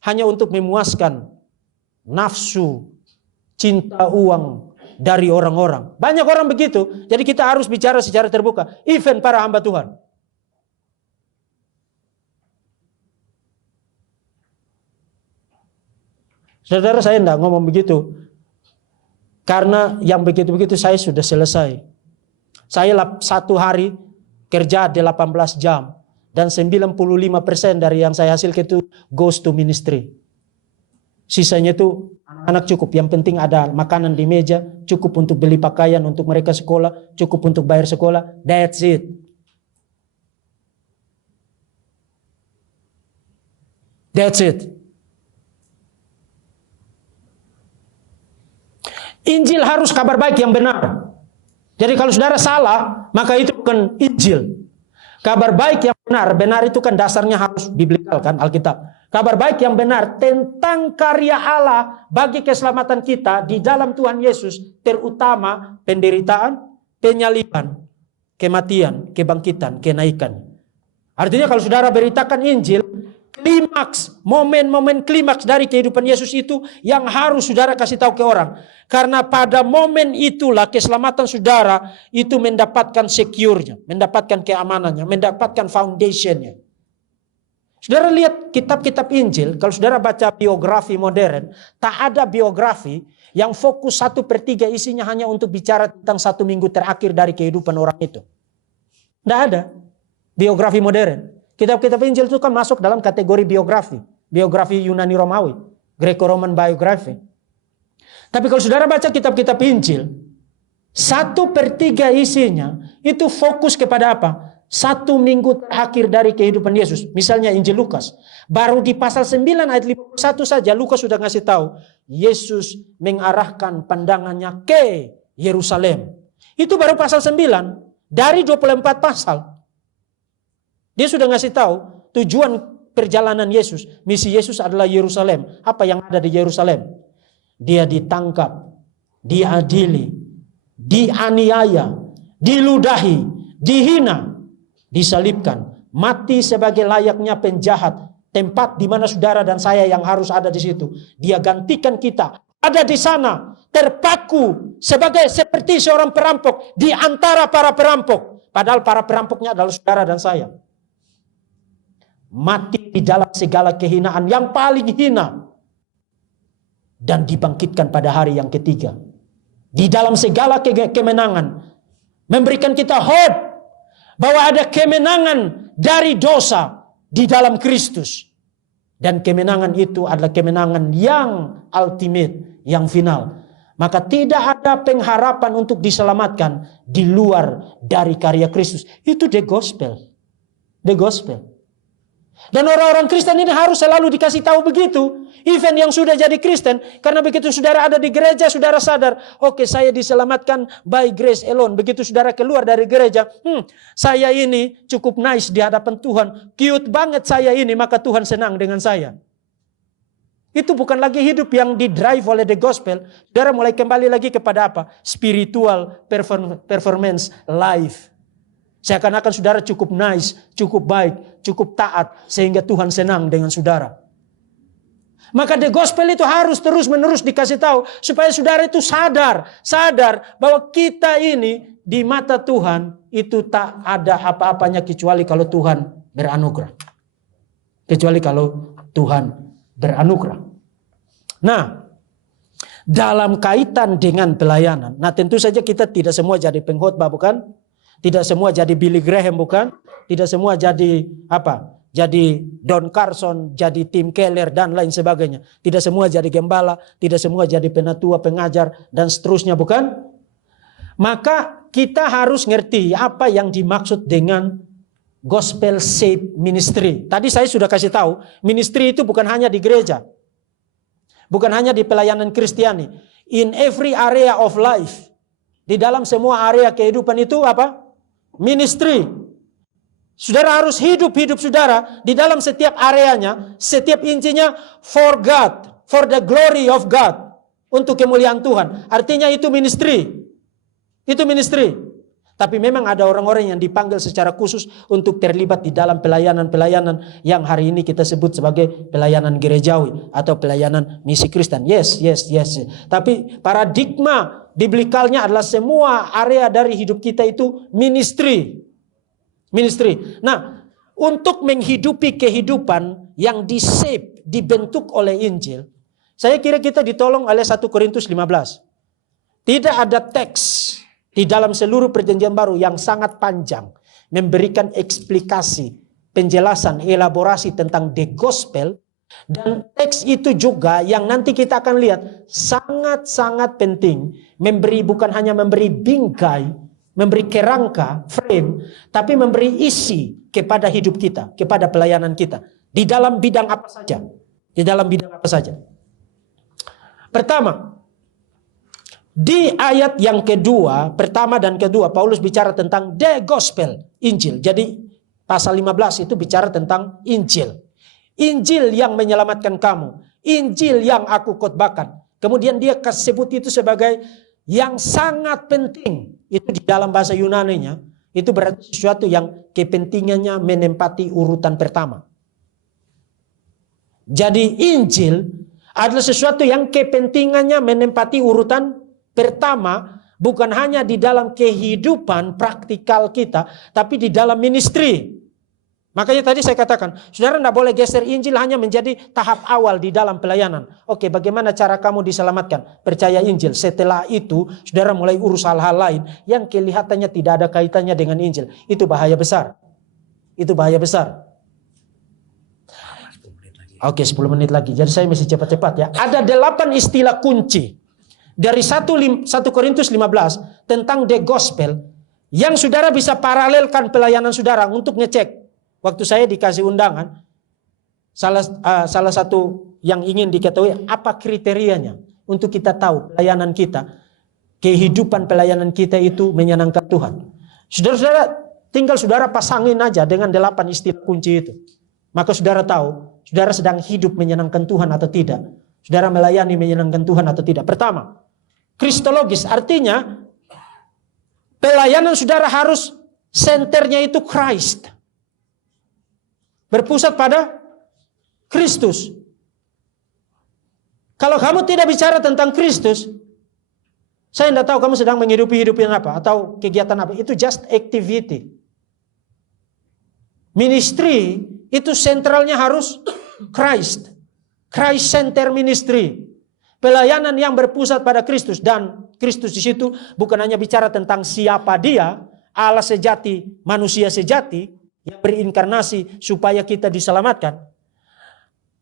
hanya untuk memuaskan nafsu, cinta uang dari orang-orang. Banyak orang begitu, jadi kita harus bicara secara terbuka, even para hamba Tuhan. Saudara, saya tidak ngomong begitu. Karena yang begitu-begitu saya sudah selesai. Saya 1 hari kerja 18 jam. Dan 95% dari yang saya hasilkan itu goes to ministry. Sisanya itu anak cukup. Yang penting ada makanan di meja. Cukup untuk beli pakaian untuk mereka sekolah. Cukup untuk bayar sekolah. That's it. That's it. Injil harus kabar baik yang benar. Jadi kalau saudara salah, maka itu bukan Injil. Kabar baik yang benar itu kan dasarnya harus biblikal kan, Alkitab. Kabar baik yang benar tentang karya Allah bagi keselamatan kita di dalam Tuhan Yesus, terutama penderitaan, penyaliban, kematian, kebangkitan, kenaikan. Artinya kalau saudara beritakan Injil, klimaks, momen-momen klimaks dari kehidupan Yesus itu yang harus saudara kasih tahu ke orang. Karena pada momen itulah keselamatan saudara itu mendapatkan secure-nya, mendapatkan keamanannya, mendapatkan foundation-nya. Saudara lihat kitab-kitab Injil, kalau saudara baca biografi modern, tak ada biografi yang fokus 1/3 isinya hanya untuk bicara tentang 1 minggu terakhir dari kehidupan orang itu. Tidak ada biografi modern. Kitab-kitab Injil itu kan masuk dalam kategori biografi. Biografi Yunani Romawi. Greco-Roman biography. Tapi kalau saudara baca kitab-kitab Injil, 1/3 isinya itu fokus kepada apa? 1 minggu terakhir dari kehidupan Yesus. Misalnya Injil Lukas. Baru di pasal 9 ayat 51 saja Lukas sudah ngasih tahu. Yesus mengarahkan pandangannya ke Yerusalem. Itu baru pasal 9. Dari 24 pasal. Dia sudah ngasih tahu tujuan perjalanan Yesus. Misi Yesus adalah Yerusalem. Apa yang ada di Yerusalem? Dia ditangkap, diadili, dianiaya, diludahi, dihina, disalibkan, mati sebagai layaknya penjahat. Tempat di mana saudara dan saya yang harus ada di situ. Dia gantikan kita. Ada di sana, terpaku seperti seorang perampok di antara para perampok. Padahal para perampoknya adalah saudara dan saya. Mati di dalam segala kehinaan yang paling hina. dan dibangkitkan pada hari yang ketiga. Di dalam segala kemenangan, memberikan kita hope bahwa ada kemenangan dari dosa di dalam Kristus. Dan kemenangan itu adalah kemenangan yang ultimate, yang final. Maka tidak ada pengharapan untuk diselamatkan di luar dari karya Kristus. Itu the gospel. The gospel. Dan orang-orang Kristen ini harus selalu dikasih tahu begitu. Even yang sudah jadi Kristen, karena begitu saudara ada di gereja, saudara sadar, oke, saya diselamatkan by grace alone. Begitu saudara keluar dari gereja, saya ini cukup nice di hadapan Tuhan, cute banget saya ini, maka Tuhan senang dengan saya. Itu bukan lagi hidup yang didrive oleh the gospel. Saudara mulai kembali lagi kepada apa? Spiritual performance life. Seakan-akan saudara cukup nice, cukup baik, cukup taat, sehingga Tuhan senang dengan saudara. Maka the gospel itu harus terus-menerus dikasih tahu, supaya saudara itu sadar bahwa kita ini di mata Tuhan itu tak ada apa-apanya kecuali kalau Tuhan beranugerah. Kecuali kalau Tuhan beranugerah. Nah, dalam kaitan dengan pelayanan, nah tentu saja kita tidak semua jadi pengkhotbah, bukan? Tidak semua jadi Billy Graham, bukan? Tidak semua jadi apa? Jadi Don Carson, jadi Tim Keller dan lain sebagainya. Tidak semua jadi gembala, tidak semua jadi penatua, pengajar dan seterusnya, bukan? Maka kita harus ngerti apa yang dimaksud dengan gospel saved ministry. Tadi saya sudah kasih tahu, ministry itu bukan hanya di gereja. Bukan hanya di pelayanan Kristiani. In every area of life. Di dalam semua area kehidupan itu apa? Ministry. Saudara harus hidup saudara di dalam setiap areanya, setiap intinya for God, for the glory of God, untuk kemuliaan Tuhan. Artinya itu ministry. Itu ministry. Tapi memang ada orang-orang yang dipanggil secara khusus untuk terlibat di dalam pelayanan-pelayanan yang hari ini kita sebut sebagai pelayanan gerejawi atau pelayanan misi Kristen. Yes. Tapi paradigma biblikalnya adalah semua area dari hidup kita itu ministry. Nah, untuk menghidupi kehidupan yang di-shape, dibentuk oleh Injil, saya kira kita ditolong oleh 1 Korintus 15. Tidak ada teks di dalam seluruh perjanjian baru yang sangat panjang memberikan eksplikasi, penjelasan, elaborasi tentang the gospel. Dan teks itu juga yang nanti kita akan lihat sangat-sangat penting, bukan hanya memberi bingkai, memberi kerangka, frame, tapi memberi isi kepada hidup kita, kepada pelayanan kita di dalam bidang apa saja. Di dalam bidang apa saja. Pertama, di ayat yang kedua, pertama dan kedua, Paulus bicara tentang the gospel, Injil. Jadi pasal 15 itu bicara tentang Injil. Injil yang menyelamatkan kamu. Injil yang aku khotbahkan. Kemudian dia sebut itu sebagai yang sangat penting. Itu di dalam bahasa Yunaninya. Itu berarti sesuatu yang kepentingannya menempati urutan pertama. Jadi Injil adalah sesuatu yang kepentingannya menempati urutan pertama, bukan hanya di dalam kehidupan praktikal kita, tapi di dalam ministry. Makanya tadi saya katakan, saudara tidak boleh geser Injil hanya menjadi tahap awal di dalam pelayanan. Oke, bagaimana cara kamu diselamatkan? Percaya Injil. Setelah itu, saudara mulai urus hal-hal lain yang kelihatannya tidak ada kaitannya dengan Injil. Itu bahaya besar. Itu bahaya besar. Oke, 10 menit lagi. Jadi saya mesti cepat-cepat ya. Ada 8 istilah kunci dari 1 Korintus 15 tentang the gospel yang saudara bisa paralelkan pelayanan saudara untuk ngecek. Waktu saya dikasih undangan, salah satu yang ingin diketahui apa kriterianya untuk kita tahu pelayanan kita, kehidupan pelayanan kita itu menyenangkan Tuhan. Saudara-saudara, tinggal saudara pasangin aja dengan 8 istilah kunci itu. Maka saudara tahu, saudara sedang hidup menyenangkan Tuhan atau tidak. Saudara melayani menyenangkan Tuhan atau tidak. Pertama, kristologis, artinya pelayanan saudara harus senternya itu Christ. Berpusat pada Kristus. Kalau kamu tidak bicara tentang Kristus, saya tidak tahu kamu sedang menghidupi hidup yang apa atau kegiatan apa. Itu just activity. Ministry itu sentralnya harus Christ. Christ center ministry. Pelayanan yang berpusat pada Kristus, dan Kristus di situ bukan hanya bicara tentang siapa Dia, Allah sejati, manusia sejati yang berinkarnasi supaya kita diselamatkan,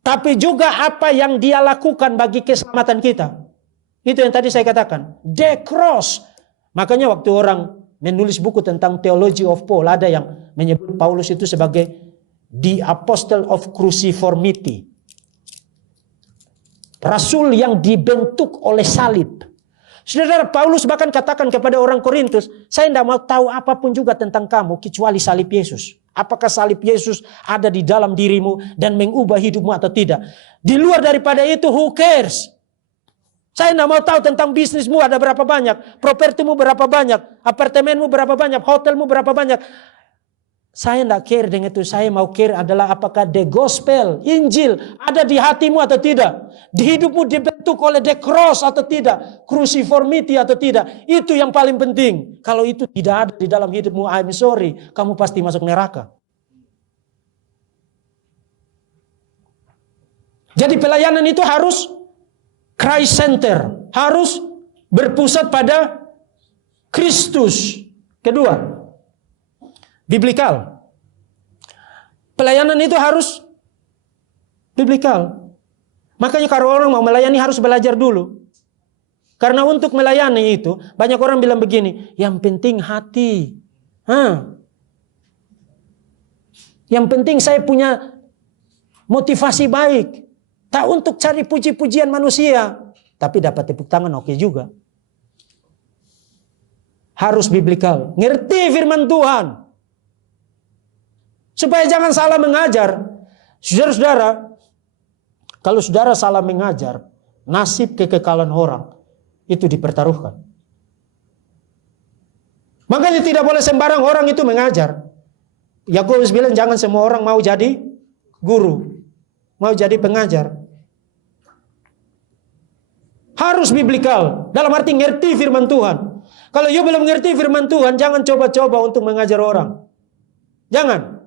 tapi juga apa yang Dia lakukan bagi keselamatan kita. Itu yang tadi saya katakan, the cross. Makanya waktu orang menulis buku tentang Theology of Paul, ada yang menyebut Paulus itu sebagai the apostle of cruciformity. Rasul yang dibentuk oleh salib. Saudara, Paulus bahkan katakan kepada orang Korintus, saya tidak mau tahu apapun juga tentang kamu kecuali salib Yesus. Apakah salib Yesus ada di dalam dirimu dan mengubah hidupmu atau tidak? Di luar daripada itu, who cares? Saya tidak mau tahu tentang bisnismu ada berapa banyak, propertimu berapa banyak, apartemenmu berapa banyak, hotelmu berapa banyak. Saya tidak care dengan itu. Saya mau care adalah apakah the gospel, Injil ada di hatimu atau tidak. Di hidupmu dibentuk oleh the cross atau tidak. Cruciformity atau tidak. Itu yang paling penting. Kalau itu tidak ada di dalam hidupmu, I'm sorry, kamu pasti masuk neraka. Jadi pelayanan itu harus Christ center. Harus berpusat pada Kristus. Kedua, biblikal. Pelayanan itu harus biblikal. Makanya kalau orang mau melayani harus belajar dulu. Karena untuk melayani itu, banyak orang bilang begini, yang penting hati. Yang penting saya punya motivasi baik. Tak untuk cari puji-pujian manusia. Tapi dapat tepuk tangan oke juga. Harus biblikal. Ngerti firman Tuhan. Supaya jangan salah mengajar. Saudara-saudara, kalau saudara salah mengajar, nasib kekekalan orang itu dipertaruhkan. Makanya tidak boleh sembarang orang itu mengajar. Yakobus bilang jangan semua orang mau jadi guru, mau jadi pengajar. Harus biblikal, dalam arti ngerti firman Tuhan. Kalau you belum ngerti firman Tuhan, jangan coba-coba untuk mengajar orang. Jangan.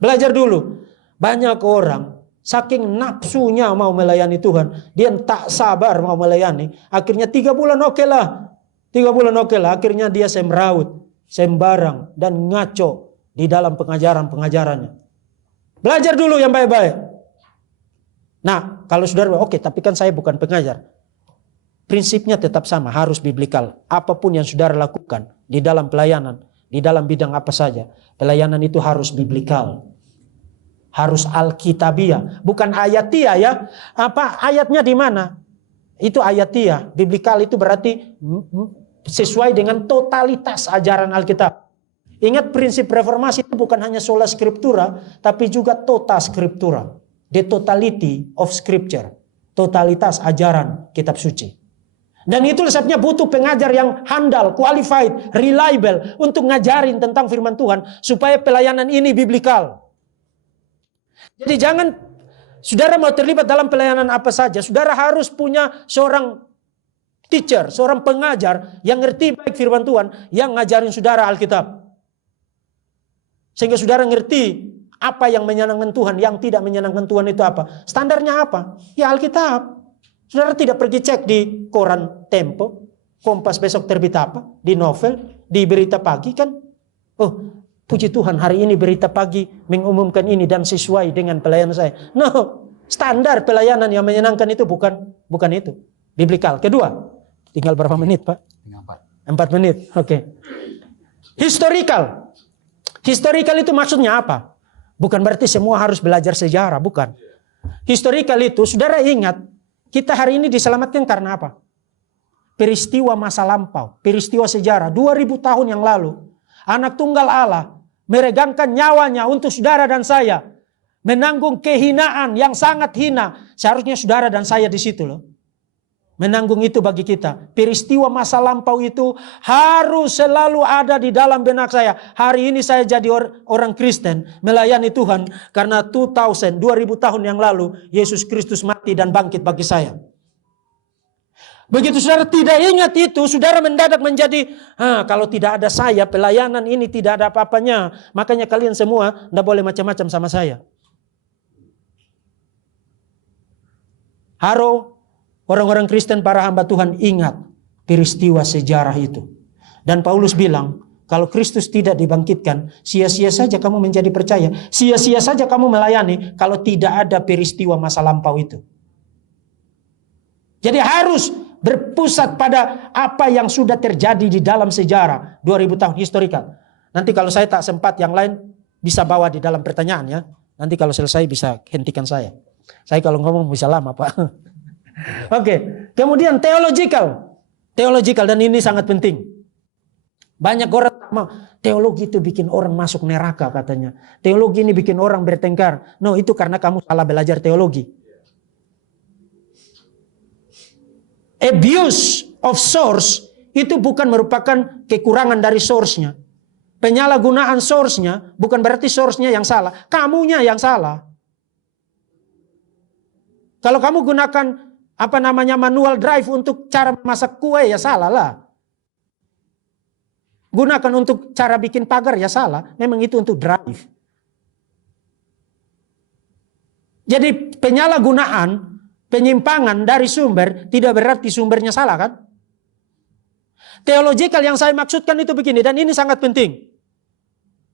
Belajar dulu. Banyak orang saking nafsunya mau melayani Tuhan, dia tak sabar mau melayani. Akhirnya 3 bulan oke lah. 3 bulan oke lah. Akhirnya dia semraut, sembarang, dan ngaco di dalam pengajaran-pengajarannya. Belajar dulu yang baik-baik. Nah, kalau saudara, oke, tapi kan saya bukan pengajar. Prinsipnya tetap sama, harus biblikal. Apapun yang saudara lakukan di dalam pelayanan, di dalam bidang apa saja, pelayanan itu harus biblikal. Harus alkitabiah, bukan ayatiah ya. Apa ayatnya di mana? Itu ayatiah. Biblikal itu berarti sesuai dengan totalitas ajaran Alkitab. Ingat prinsip reformasi itu bukan hanya sola scriptura, tapi juga tota scriptura. The totality of scripture. Totalitas ajaran kitab suci. Dan itu sebabnya butuh pengajar yang handal, qualified, reliable untuk ngajarin tentang firman Tuhan supaya pelayanan ini biblikal. Jadi jangan saudara mau terlibat dalam pelayanan apa saja, saudara harus punya seorang teacher, seorang pengajar yang ngerti baik firman Tuhan, yang ngajarin saudara Alkitab. Sehingga saudara ngerti apa yang menyenangkan Tuhan, yang tidak menyenangkan Tuhan itu apa. Standarnya apa? Ya Alkitab. Saudara tidak pergi cek di koran Tempo, Kompas besok terbit apa, di novel, di berita pagi kan. Oh, puji Tuhan hari ini berita pagi mengumumkan ini dan sesuai dengan pelayanan saya. No, standar pelayanan yang menyenangkan itu bukan itu. Biblikal. Kedua, tinggal berapa menit Pak? 4 menit. Oke. Historical. Historical itu maksudnya apa? Bukan berarti semua harus belajar sejarah, bukan. Historical itu, saudara ingat, kita hari ini diselamatkan karena apa? Peristiwa masa lampau, peristiwa sejarah 2000 tahun yang lalu. Anak tunggal Allah meregangkan nyawanya untuk saudara dan saya. Menanggung kehinaan yang sangat hina. Seharusnya saudara dan saya di situ loh. Menanggung itu bagi kita. Peristiwa masa lampau itu harus selalu ada di dalam benak saya. Hari ini saya jadi orang Kristen, melayani Tuhan. Karena 2000 tahun yang lalu Yesus Kristus mati dan bangkit bagi saya. Begitu saudara tidak ingat itu, saudara mendadak menjadi, kalau tidak ada saya, pelayanan ini tidak ada apa-apanya. Makanya kalian semua tidak boleh macam-macam sama saya. Haro orang-orang Kristen, para hamba Tuhan, ingat peristiwa sejarah itu. Dan Paulus bilang, kalau Kristus tidak dibangkitkan, sia-sia saja kamu menjadi percaya. Sia-sia saja kamu melayani kalau tidak ada peristiwa masa lampau itu. Jadi harus berpusat pada apa yang sudah terjadi di dalam sejarah 2000 tahun historikal. Nanti kalau saya tak sempat, yang lain bisa bawa di dalam pertanyaan ya. Nanti kalau selesai bisa hentikan saya. Saya kalau ngomong bisa lama Pak. Oke. Kemudian theological. Theological, dan ini sangat penting. Banyak orang teologi itu bikin orang masuk neraka katanya. Teologi ini bikin orang bertengkar. No, itu karena kamu salah belajar teologi. Abuse of source itu bukan merupakan kekurangan dari source-nya. Penyalahgunaan source-nya bukan berarti source-nya yang salah. Kamunya yang salah. Kalau kamu gunakan manual drive untuk cara masak kue, ya salah lah. Gunakan untuk cara bikin pagar, ya salah. Memang itu untuk drive. Jadi penyalahgunaan, penyimpangan dari sumber tidak berarti sumbernya salah kan? Theological yang saya maksudkan itu begini, dan ini sangat penting.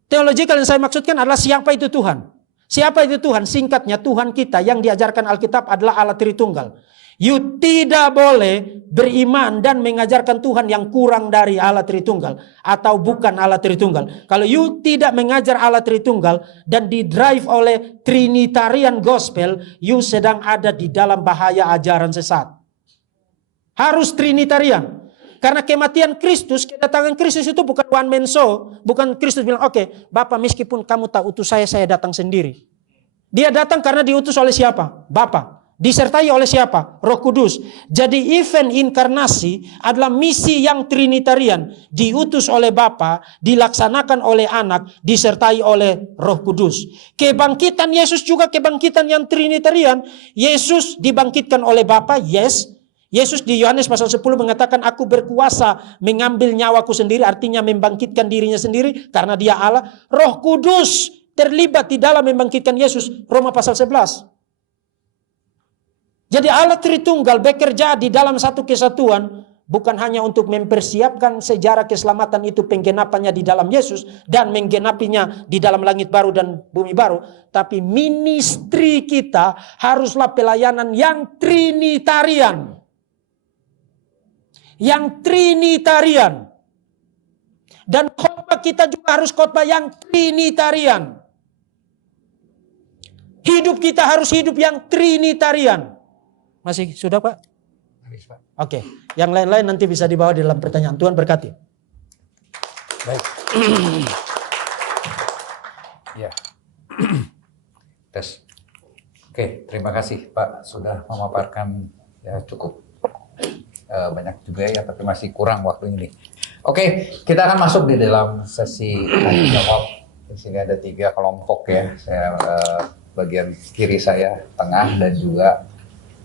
Theological yang saya maksudkan adalah siapa itu Tuhan. Siapa itu Tuhan? Singkatnya, Tuhan kita yang diajarkan Alkitab adalah Allah Tritunggal. You tidak boleh beriman dan mengajarkan Tuhan yang kurang dari Allah Tritunggal atau bukan Allah Tritunggal. Kalau you tidak mengajar Allah Tritunggal dan didrive oleh Trinitarian Gospel, you sedang ada di dalam bahaya ajaran sesat. Harus Trinitarian. Karena kematian Kristus, kedatangan Kristus itu bukan one man show. Bukan Kristus bilang, oke, Bapak meskipun kamu tak utus saya datang sendiri. Dia datang karena diutus oleh siapa? Bapa. Disertai oleh siapa? Roh Kudus. Jadi event inkarnasi adalah misi yang Trinitarian. Diutus oleh Bapa, dilaksanakan oleh Anak, disertai oleh Roh Kudus. Kebangkitan Yesus juga kebangkitan yang Trinitarian. Yesus dibangkitkan oleh Bapa, yes. Yesus di Yohanes pasal 10 mengatakan, aku berkuasa mengambil nyawaku sendiri, artinya membangkitkan dirinya sendiri karena dia Allah. Roh Kudus terlibat di dalam membangkitkan Yesus. Roma pasal 11. Jadi Allah Tritunggal bekerja di dalam satu kesatuan, bukan hanya untuk mempersiapkan sejarah keselamatan itu penggenapannya di dalam Yesus dan menggenapinya di dalam langit baru dan bumi baru, tapi ministry kita haruslah pelayanan yang Trinitarian. Yang Trinitarian. Dan khotbah kita juga harus khotbah yang Trinitarian. Hidup kita harus hidup yang Trinitarian. Masih sudah Pak? Oke. Yang lain-lain nanti bisa dibawa di dalam pertanyaan. Tuhan berkati. Baik. Ya. Tes. Oke, terima kasih Pak sudah memaparkan ya cukup banyak juga ya, tapi masih kurang waktu ini. Oke, kita akan masuk di dalam sesi tanya jawab. Di sini ada 3 kelompok ya. Saya bagian kiri saya, tengah, dan juga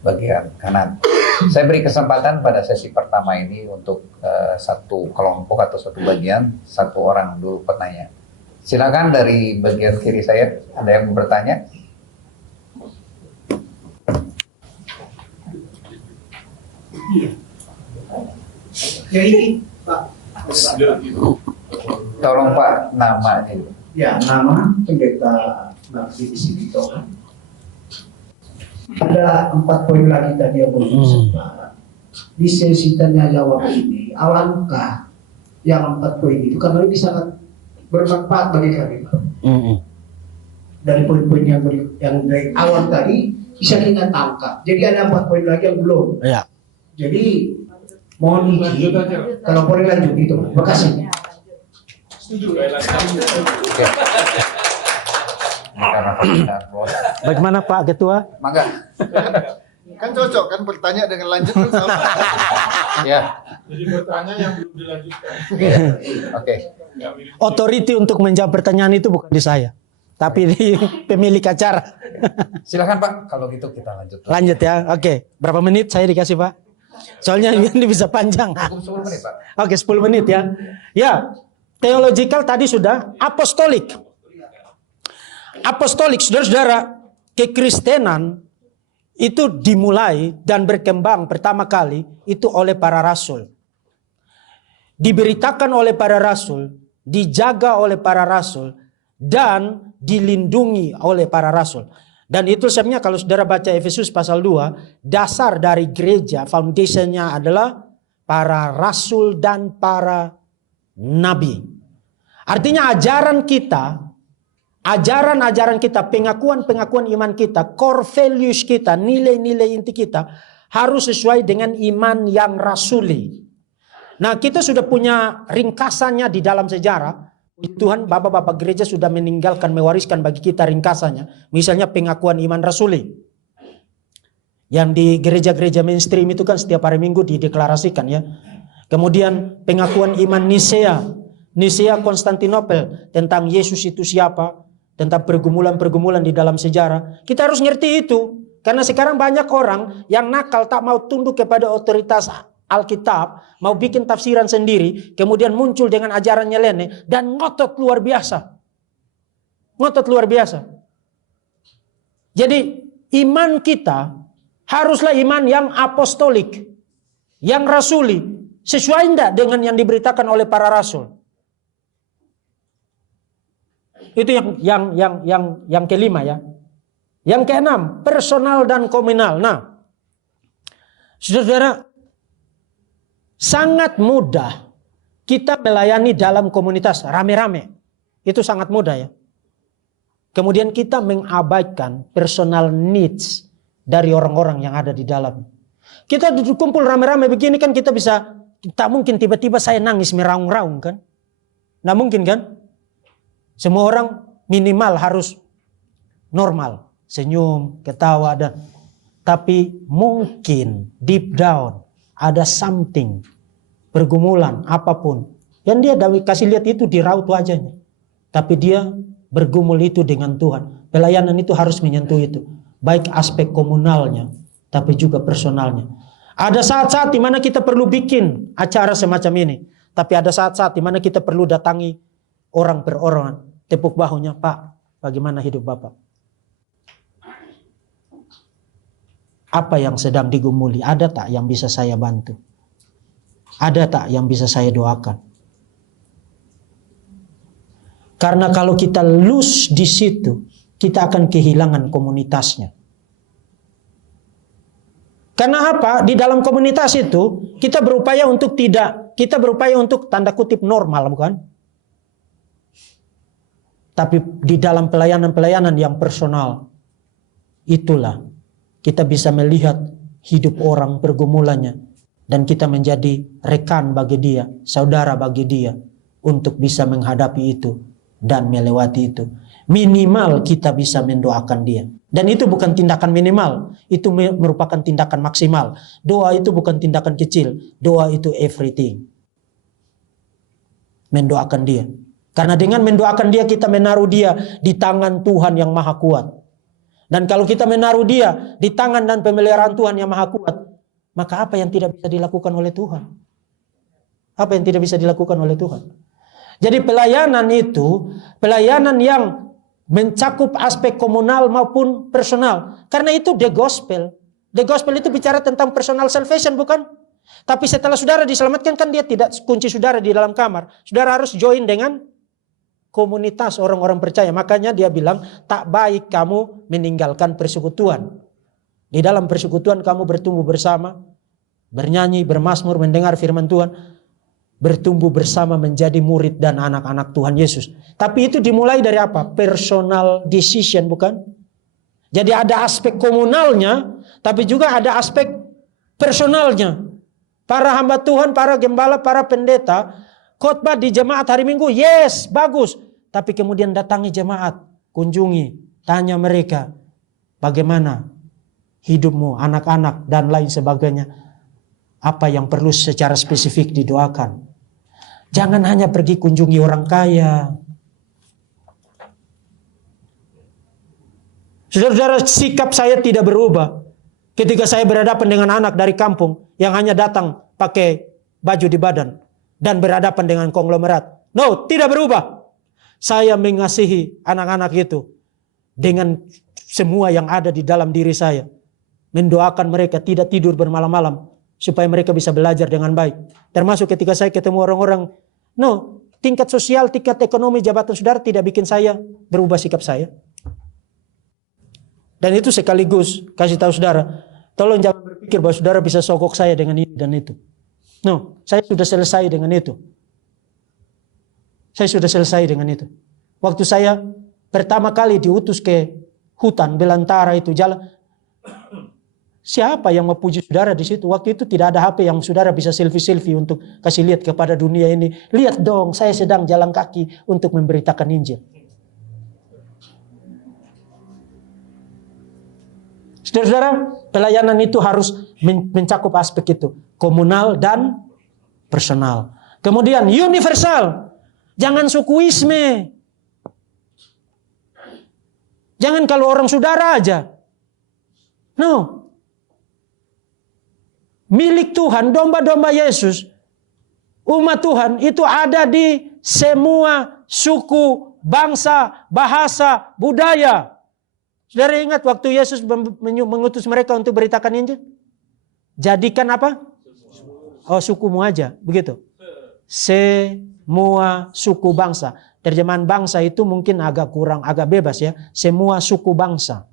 bagian kanan. Saya beri kesempatan pada sesi pertama ini untuk satu kelompok atau satu bagian, satu orang dulu penanya. Silakan dari bagian kiri saya, ada yang mau bertanya? Ya ini Pak. Tolong Pak namanya. Ya, nama pendeta Narsi di sini Tuhan. Ada 4 poin lagi tadi yang belum Pak. Di sesi tanya jawab ini, alangkah yang 4 poin itu karena ini sangat bermanfaat bagi kami Pak. Dari poin-poin yang dari awal tadi bisa kita tangkap. Jadi ada 4 poin lagi yang belum. Ya. Jadi mohon izin kalau boleh lanjut itu. Terima kasih. Oke. Bagaimana Pak Ketua? Mangga. Kan cocok kan bertanya dengan lanjut kan sama. Ya. Jadi bertanya yang belum dilanjutkan. Oke. Otoriti untuk menjawab pertanyaan itu bukan di saya, tapi di pemilik acara. Silakan Pak, kalau gitu kita lanjut. Lanjut ya. Oke. Berapa menit saya dikasih Pak? Soalnya ini bisa panjang. Cukup 10 menit Pak. Oke, 10 menit ya. Ya, theological tadi sudah. Apostolik, saudara-saudara, kekristenan itu dimulai dan berkembang pertama kali itu oleh para rasul. Diberitakan oleh para rasul, dijaga oleh para rasul, dan dilindungi oleh para rasul. Dan itu sebenarnya kalau saudara baca Efesus pasal 2, dasar dari gereja, foundationnya adalah para rasul dan para nabi. Artinya ajaran kita, pengakuan iman kita, core values kita, nilai-nilai inti kita harus sesuai dengan iman yang rasuli. Nah, kita sudah punya ringkasannya di dalam sejarah. Tuhan, bapak-bapak gereja sudah meninggalkan, mewariskan bagi kita ringkasannya. Misalnya pengakuan iman rasuli. Yang di gereja-gereja mainstream itu kan setiap hari Minggu dideklarasikan ya. Kemudian pengakuan iman Nisea Konstantinopel tentang Yesus itu siapa, tentang pergumulan-pergumulan di dalam sejarah. Kita harus ngerti itu. Karena sekarang banyak orang yang nakal tak mau tunduk kepada otoritas Alkitab, mau bikin tafsiran sendiri, kemudian muncul dengan ajaran nyeleneh dan ngotot luar biasa. Ngotot luar biasa. Jadi iman kita haruslah iman yang apostolik, yang rasuli, sesuai enggak dengan yang diberitakan oleh para rasul. Itu yang kelima ya. Yang keenam, personal dan komunal. Nah, saudara, sangat mudah kita melayani dalam komunitas rame-rame. Itu sangat mudah ya. Kemudian kita mengabaikan personal needs dari orang-orang yang ada di dalam. Kita duduk kumpul rame-rame begini kan kita bisa, tak mungkin tiba-tiba saya nangis meraung-raung kan. Nah mungkin kan. Semua orang minimal harus normal. Senyum, ketawa dan. Tapi mungkin deep down ada something, pergumulan apapun. Yang dia kasih lihat itu di raut wajahnya. Tapi dia bergumul itu dengan Tuhan. Pelayanan itu harus menyentuh itu. Baik aspek komunalnya, tapi juga personalnya. Ada saat-saat di mana kita perlu bikin acara semacam ini. Tapi ada saat-saat di mana kita perlu datangi orang per orang. Tepuk bahunya, Pak, bagaimana hidup Bapak? Apa yang sedang digumuli? Ada tak yang bisa saya bantu? Ada tak yang bisa saya doakan? Karena kalau kita lose di situ, kita akan kehilangan komunitasnya. Karena apa? Di dalam komunitas itu, kita berupaya untuk tanda kutip normal, bukan? Tapi di dalam pelayanan-pelayanan yang personal, itulah kita bisa melihat hidup orang, pergumulannya, dan kita menjadi rekan bagi dia, saudara bagi dia, untuk bisa menghadapi itu dan melewati itu. Minimal kita bisa mendoakan dia. Dan itu bukan tindakan minimal, itu merupakan tindakan maksimal. Doa itu bukan tindakan kecil, doa itu everything. Mendoakan dia. Karena dengan mendoakan dia, kita menaruh dia di tangan Tuhan yang maha kuat. Dan kalau kita menaruh dia di tangan dan pemeliharaan Tuhan yang maha kuat, maka apa yang tidak bisa dilakukan oleh Tuhan? Apa yang tidak bisa dilakukan oleh Tuhan? Jadi pelayanan itu, pelayanan yang mencakup aspek komunal maupun personal. Karena itu the gospel. The gospel itu bicara tentang personal salvation, bukan? Tapi setelah saudara diselamatkan, kan dia tidak kunci saudara di dalam kamar. Saudara harus join dengan komunitas orang-orang percaya. Makanya dia bilang, tak baik kamu meninggalkan persekutuan. Di dalam persekutuan kamu bertumbuh bersama, bernyanyi, bermazmur, mendengar firman Tuhan, bertumbuh bersama menjadi murid dan anak-anak Tuhan Yesus. Tapi itu dimulai dari apa? Personal decision, bukan? Jadi ada aspek komunalnya, tapi juga ada aspek personalnya. Para hamba Tuhan, para gembala, para pendeta, khotbah di jemaat hari Minggu, yes, bagus. Tapi kemudian datangi jemaat, kunjungi, tanya mereka, bagaimana hidupmu, anak-anak, dan lain sebagainya. Apa yang perlu secara spesifik didoakan. Jangan hanya pergi kunjungi orang kaya. Saudara-saudara, sikap saya tidak berubah ketika saya berhadapan dengan anak dari kampung yang hanya datang pakai baju di badan dan berhadapan dengan konglomerat. No, tidak berubah. Saya mengasihi anak-anak itu dengan semua yang ada di dalam diri saya. mendoakan mereka tidak tidur bermalam-malam supaya mereka bisa belajar dengan baik. Termasuk ketika saya ketemu orang-orang, tingkat sosial, tingkat ekonomi, jabatan saudara tidak bikin saya berubah sikap saya. Dan itu sekaligus kasih tahu saudara, tolong jangan berpikir bahwa saudara bisa sogok saya dengan ini dan itu. Saya sudah selesai dengan itu. Saya sudah selesai dengan itu. Waktu saya pertama kali diutus ke hutan belantara itu jalan, siapa yang memuji saudara di situ? Waktu itu tidak ada HP yang saudara bisa selfie untuk kasih lihat kepada dunia ini. Lihat dong, saya sedang jalan kaki untuk memberitakan Injil. Saudara-saudara, pelayanan itu harus mencakup aspek itu. Komunal dan personal. Kemudian universal. Jangan sukuisme. Jangan kalau orang saudara aja. Milik Tuhan, domba-domba Yesus, umat Tuhan itu ada di semua suku, bangsa, bahasa, budaya. Saudara ingat waktu Yesus mengutus mereka untuk beritakan Injil? Jadikan apa? Sukumu aja, begitu. Semua suku bangsa. Terjemahan bangsa itu mungkin agak bebas ya. Semua suku bangsa.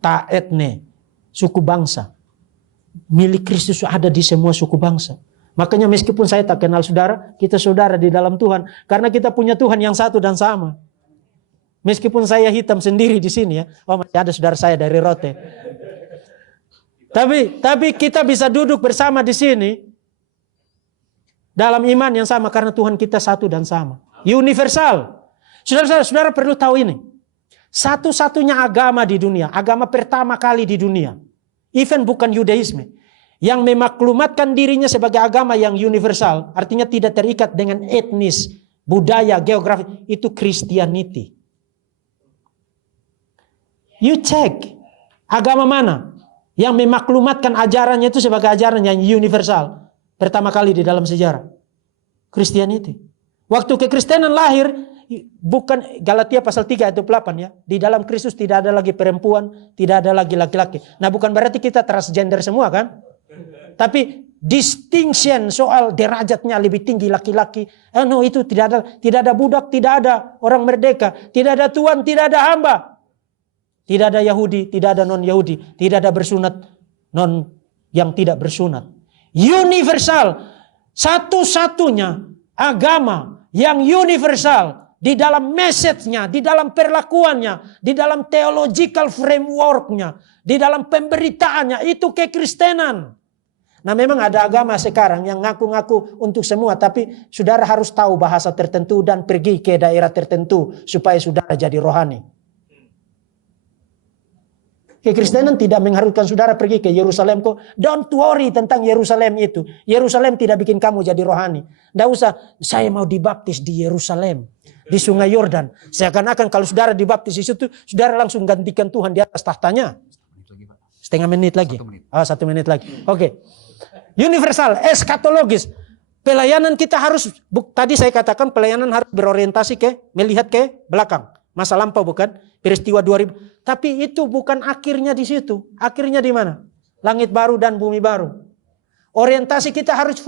Ta etne, suku bangsa. Milik Kristus ada di semua suku bangsa. Makanya meskipun saya tak kenal saudara, kita saudara di dalam Tuhan. Karena kita punya Tuhan yang satu dan sama. Meskipun saya hitam sendiri di sini ya. Masih ada saudara saya dari Rote. Tapi kita bisa duduk bersama di sini. Dalam iman yang sama karena Tuhan kita satu dan sama. Universal. Saudara perlu tahu ini. Satu-satunya agama di dunia. Agama pertama kali di dunia. Even bukan Yudaisme. Yang memaklumatkan dirinya sebagai agama yang universal. Artinya tidak terikat dengan etnis, budaya, geografi. Itu Christianity. You check. Agama mana yang memaklumatkan ajarannya itu sebagai ajaran yang universal. Pertama kali di dalam sejarah. Christianity. Waktu kekristenan lahir, bukan Galatia pasal 3 ayat 8 ya. Di dalam Kristus tidak ada lagi perempuan, tidak ada lagi laki-laki. Nah bukan berarti kita transgender semua kan. Tapi distinction soal derajatnya lebih tinggi laki-laki. Itu tidak ada budak, tidak ada orang merdeka. Tidak ada tuan, tidak ada hamba. Tidak ada Yahudi, tidak ada non-Yahudi. Tidak ada bersunat, non yang tidak bersunat. Universal. Satu-satunya agama yang universal di dalam message-nya, di dalam perlakuannya, di dalam theological framework-nya, di dalam pemberitaannya, itu kekristenan. Nah memang ada agama sekarang yang ngaku-ngaku untuk semua, tapi saudara harus tahu bahasa tertentu dan pergi ke daerah tertentu supaya saudara jadi rohani. Kekristenan tidak mengharuskan saudara pergi ke Yerusalem kok. Don't worry tentang Yerusalem itu. Yerusalem tidak bikin kamu jadi rohani. Tidak usah, saya mau dibaptis di Yerusalem. Di Sungai Yordan. Seakan-akan kalau saudara dibaptis di situ, saudara langsung gantikan Tuhan di atas tahtanya. Setengah menit lagi. 1 menit lagi. Oke. Universal, eskatologis. Pelayanan kita harus, tadi saya katakan pelayanan harus berorientasi melihat ke belakang. Masa lampau bukan? Peristiwa 2000. Tapi itu bukan akhirnya di situ. Akhirnya di mana? Langit baru dan bumi baru. Orientasi kita harus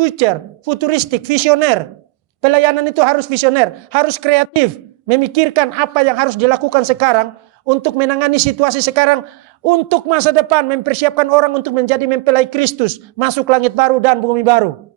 futuristik, visioner. Pelayanan itu harus visioner, harus kreatif. Memikirkan apa yang harus dilakukan sekarang untuk menangani situasi sekarang. Untuk masa depan mempersiapkan orang untuk menjadi mempelai Kristus. Masuk langit baru dan bumi baru.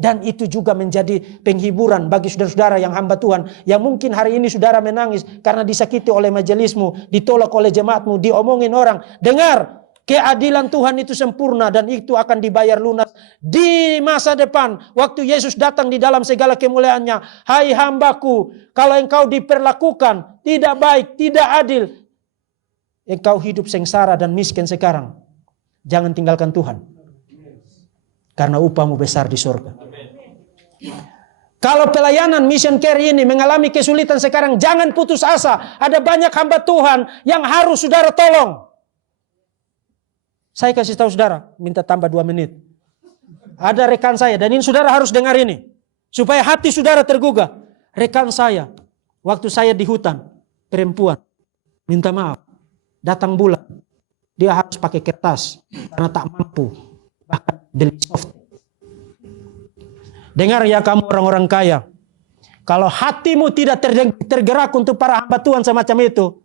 Dan itu juga menjadi penghiburan bagi saudara-saudara yang hamba Tuhan. Yang mungkin hari ini saudara menangis karena disakiti oleh majelismu, ditolak oleh jemaatmu, diomongin orang. Dengar, keadilan Tuhan itu sempurna dan itu akan dibayar lunas di masa depan. Waktu Yesus datang di dalam segala kemuliaannya. Hai hambaku, kalau engkau diperlakukan tidak baik, tidak adil. Engkau hidup sengsara dan miskin sekarang. Jangan tinggalkan Tuhan. Karena upahmu besar di surga. Kalau pelayanan mission care ini mengalami kesulitan sekarang, jangan putus asa. Ada banyak hamba Tuhan yang harus saudara tolong. Saya kasih tahu saudara, minta tambah 2 menit. Ada rekan saya, dan ini saudara harus dengar ini. Supaya hati saudara tergugah. Rekan saya, waktu saya di hutan, perempuan, minta maaf, datang bulan. dia harus pakai kertas karena tak mampu bahkan beli soft. Dengar ya kamu orang-orang kaya, kalau hatimu tidak tergerak untuk para hamba Tuhan semacam itu,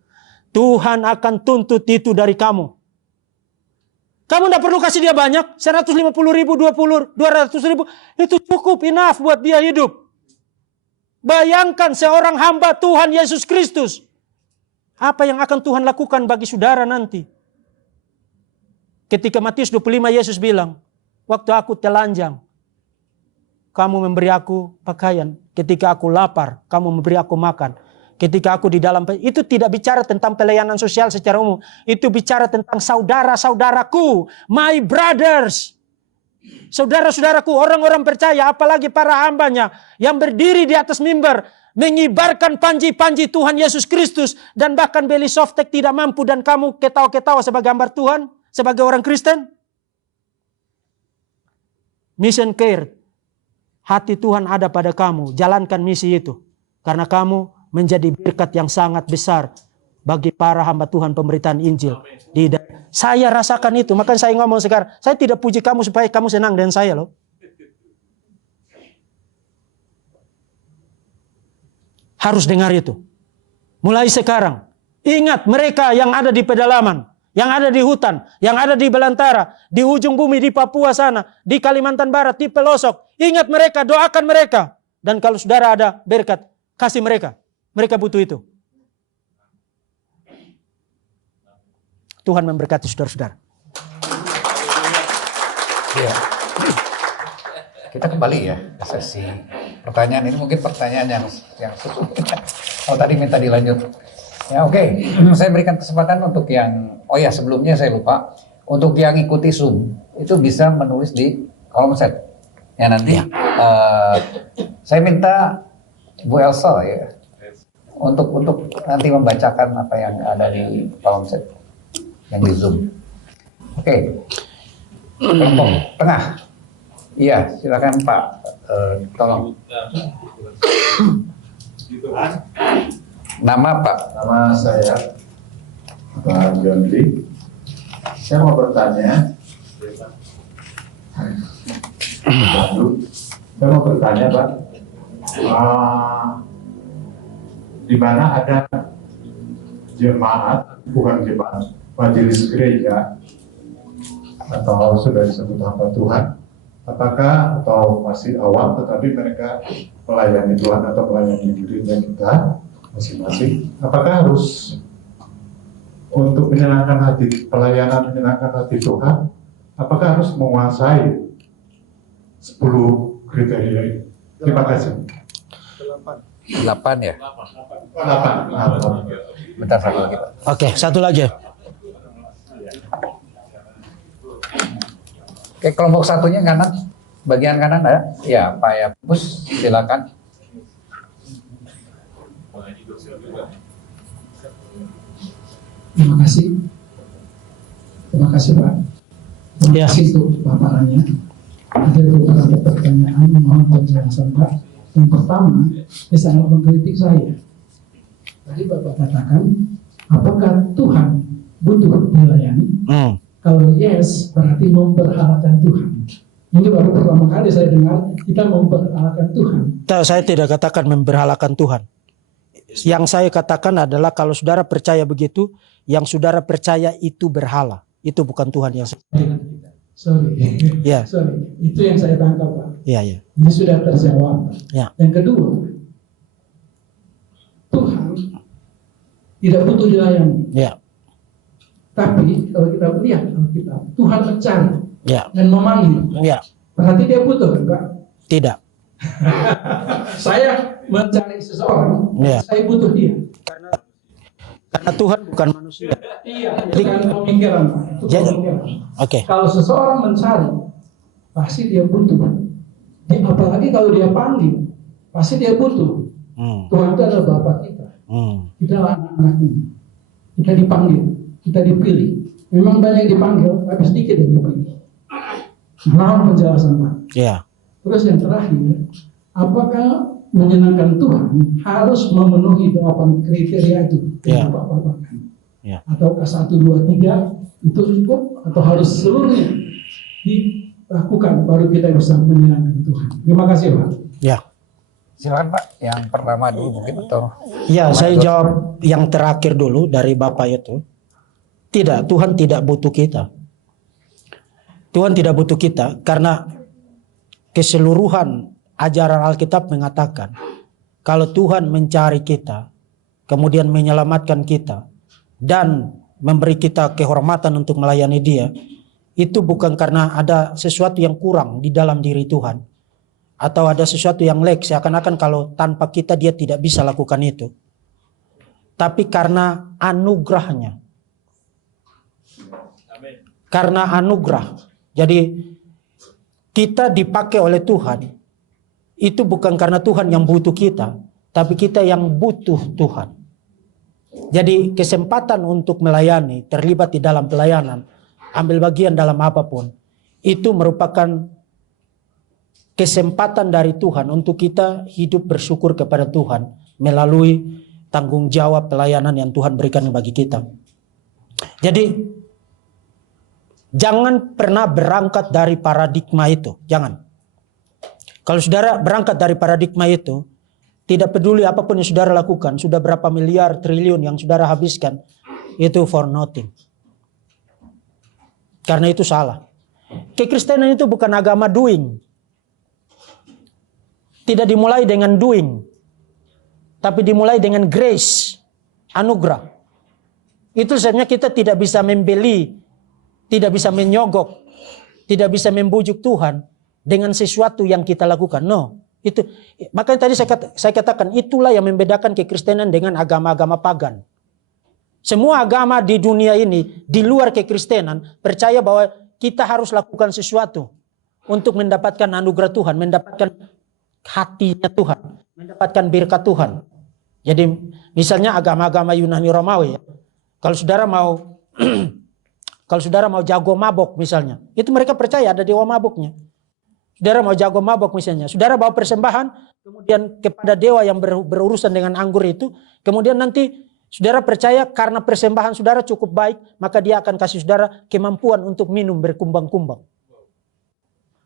Tuhan akan tuntut itu dari kamu. Kamu tidak perlu kasih dia banyak, 150 ribu, 200 ribu, itu cukup, enough buat dia hidup. Bayangkan seorang hamba Tuhan Yesus Kristus, apa yang akan Tuhan lakukan bagi saudara nanti. Ketika Matius 25 Yesus bilang, waktu aku telanjang, kamu memberi aku pakaian. Ketika aku lapar, kamu memberi aku makan. Ketika aku di dalam, itu tidak bicara tentang pelayanan sosial secara umum. Itu bicara tentang saudara-saudaraku, my brothers. Saudara-saudaraku, orang-orang percaya, apalagi para hambanya yang berdiri di atas mimbar, mengibarkan panji-panji Tuhan Yesus Kristus, dan bahkan beli softtek tidak mampu, dan kamu ketawa-ketawa sebagai hamba Tuhan, sebagai orang Kristen. Mission care. Hati Tuhan ada pada kamu, jalankan misi itu. Karena kamu menjadi berkat yang sangat besar bagi para hamba Tuhan pemberitaan Injil. Saya rasakan itu, makanya saya ngomong sekarang, saya tidak puji kamu supaya kamu senang dengan saya loh. Harus dengar itu. Mulai sekarang, ingat mereka yang ada di pedalaman, yang ada di hutan, yang ada di belantara, di ujung bumi, di Papua sana, di Kalimantan Barat, di pelosok. Ingat mereka, doakan mereka. Dan kalau saudara ada berkat, kasih mereka. Mereka butuh itu. Tuhan memberkati saudara-saudara. Ya. Kita kembali ya ke sesi pertanyaan ini, mungkin pertanyaan yang sesungguhnya. Oh tadi minta dilanjut. Ya oke. Saya berikan kesempatan untuk yang, oh ya sebelumnya saya lupa, untuk yang ikuti Zoom itu bisa menulis di kolom chat. Ya nanti saya minta Bu Elsa ya untuk nanti membacakan apa yang ada di kolom chat yang di Zoom. Oke. Kelompok tengah. Iya, silakan Pak. Tolong. Nama Pak? Nama saya Pak John Lee. Saya mau bertanya. Saya mau bertanya, Pak. Di mana ada jemaat, bukan jemaat, majelis gereja atau sudah disebut hamba Tuhan, apakah atau masih awal tetapi mereka melayani Tuhan atau melayani gereja kita masing-masing, apakah harus untuk menyenangkan hati, pelayanan menyenangkan hati Tuhan, apakah harus menguasai 10 kriteria ini? Terima kasih. 8 ya? 8. Bentar satu lagi Pak. Oke, satu lagi. Oke, kelompok satunya kanan, bagian kanan ada? Ya, Pak Yapus, silakan. Terima kasih. Terima kasih Pak. Terima Ya. kasih untuk paparannya. Ada beberapa pertanyaan, mohon penjelasan Pak. Yang pertama, dia sangat mengkritik saya. Tadi Bapak katakan, apakah Tuhan butuh dilayani? Kalau yes, berarti memberhalakan Tuhan. Ini baru pertama kali saya dengar kita memberhalakan Tuhan. Saya tidak katakan memberhalakan Tuhan. Yang saya katakan adalah kalau saudara percaya begitu, yang saudara percaya itu berhala. Itu bukan Tuhan yang Sorry. Ya. Sorry. Itu yang saya tangkap Pak. Ya, ya. Ini sudah terjawab. Ya. Yang kedua, Tuhan tidak butuh dilayani. Ya. Tapi kalau kita melihat Alkitab, Tuhan mencari Ya. dan memanggil. Ya. Berarti dia butuh kan Pak? Tidak. Saya mencari seseorang, Ya. saya butuh dia. Karena Tuhan bukan manusia. Iya, itu kan pemikiran Pak. Itu Jadi- pemikiran. Oke. Kalau seseorang mencari, pasti dia butuh. Apalagi kalau dia panggil, pasti dia butuh. Tuhan itu adalah Bapa kita. Kita adalah anak-anaknya. Kita dipanggil, kita dipilih. Memang banyak dipanggil, tapi sedikit yang dipilih. Mohon penjelasan Pak. Ya. Terus yang terakhir, apakah menyenangkan Tuhan harus memenuhi 8 kriteria itu Ya. yang Bapak katakan? Ya. Ataukah 1, 2, 3 Itu cukup atau harus seluruhnya dilakukan baru kita bisa menyenangkan Tuhan? Terima kasih Pak. Ya. Silakan Pak, yang pertama dulu mungkin atau Ya, saya jawab yang terakhir dulu dari Bapak itu. Tidak, Tuhan tidak butuh kita. Tuhan tidak butuh kita karena keseluruhan ajaran Alkitab mengatakan kalau Tuhan mencari kita, kemudian menyelamatkan kita dan memberi kita kehormatan untuk melayani Dia, itu bukan karena ada sesuatu yang kurang di dalam diri Tuhan atau ada sesuatu yang lek, seakan-akan kalau tanpa kita Dia tidak bisa lakukan itu. Tapi karena anugerahnya. Karena anugerah. Jadi kita dipakai oleh Tuhan. Itu bukan karena Tuhan yang butuh kita, tapi kita yang butuh Tuhan. Jadi kesempatan untuk melayani, terlibat di dalam pelayanan, ambil bagian dalam apapun, itu merupakan kesempatan dari Tuhan untuk kita hidup bersyukur kepada Tuhan melalui tanggung jawab pelayanan yang Tuhan berikan bagi kita. Jadi jangan pernah berangkat dari paradigma itu, jangan. Kalau saudara berangkat dari paradigma itu, tidak peduli apapun yang saudara lakukan, sudah berapa miliar, triliun yang saudara habiskan, itu for nothing. Karena itu salah. Kekristenan itu bukan agama doing. Tidak dimulai dengan doing, tapi dimulai dengan grace, anugerah. Itu sebenarnya kita tidak bisa membeli, tidak bisa menyogok, tidak bisa membujuk Tuhan dengan sesuatu yang kita lakukan. No, itu makanya tadi saya katakan itulah yang membedakan kekristenan dengan agama-agama pagan. Semua agama di dunia ini di luar kekristenan percaya bahwa kita harus lakukan sesuatu untuk mendapatkan anugerah Tuhan, mendapatkan hatinya Tuhan, mendapatkan berkat Tuhan. Jadi misalnya agama-agama Yunani Romawi ya. Kalau saudara mau kalau saudara mau jago mabok misalnya, itu mereka percaya ada dewa maboknya. Saudara mau jago mabok misalnya, saudara bawa persembahan kemudian kepada dewa yang berurusan dengan anggur itu, kemudian nanti saudara percaya karena persembahan saudara cukup baik, maka dia akan kasih saudara kemampuan untuk minum berkumbang-kumbang.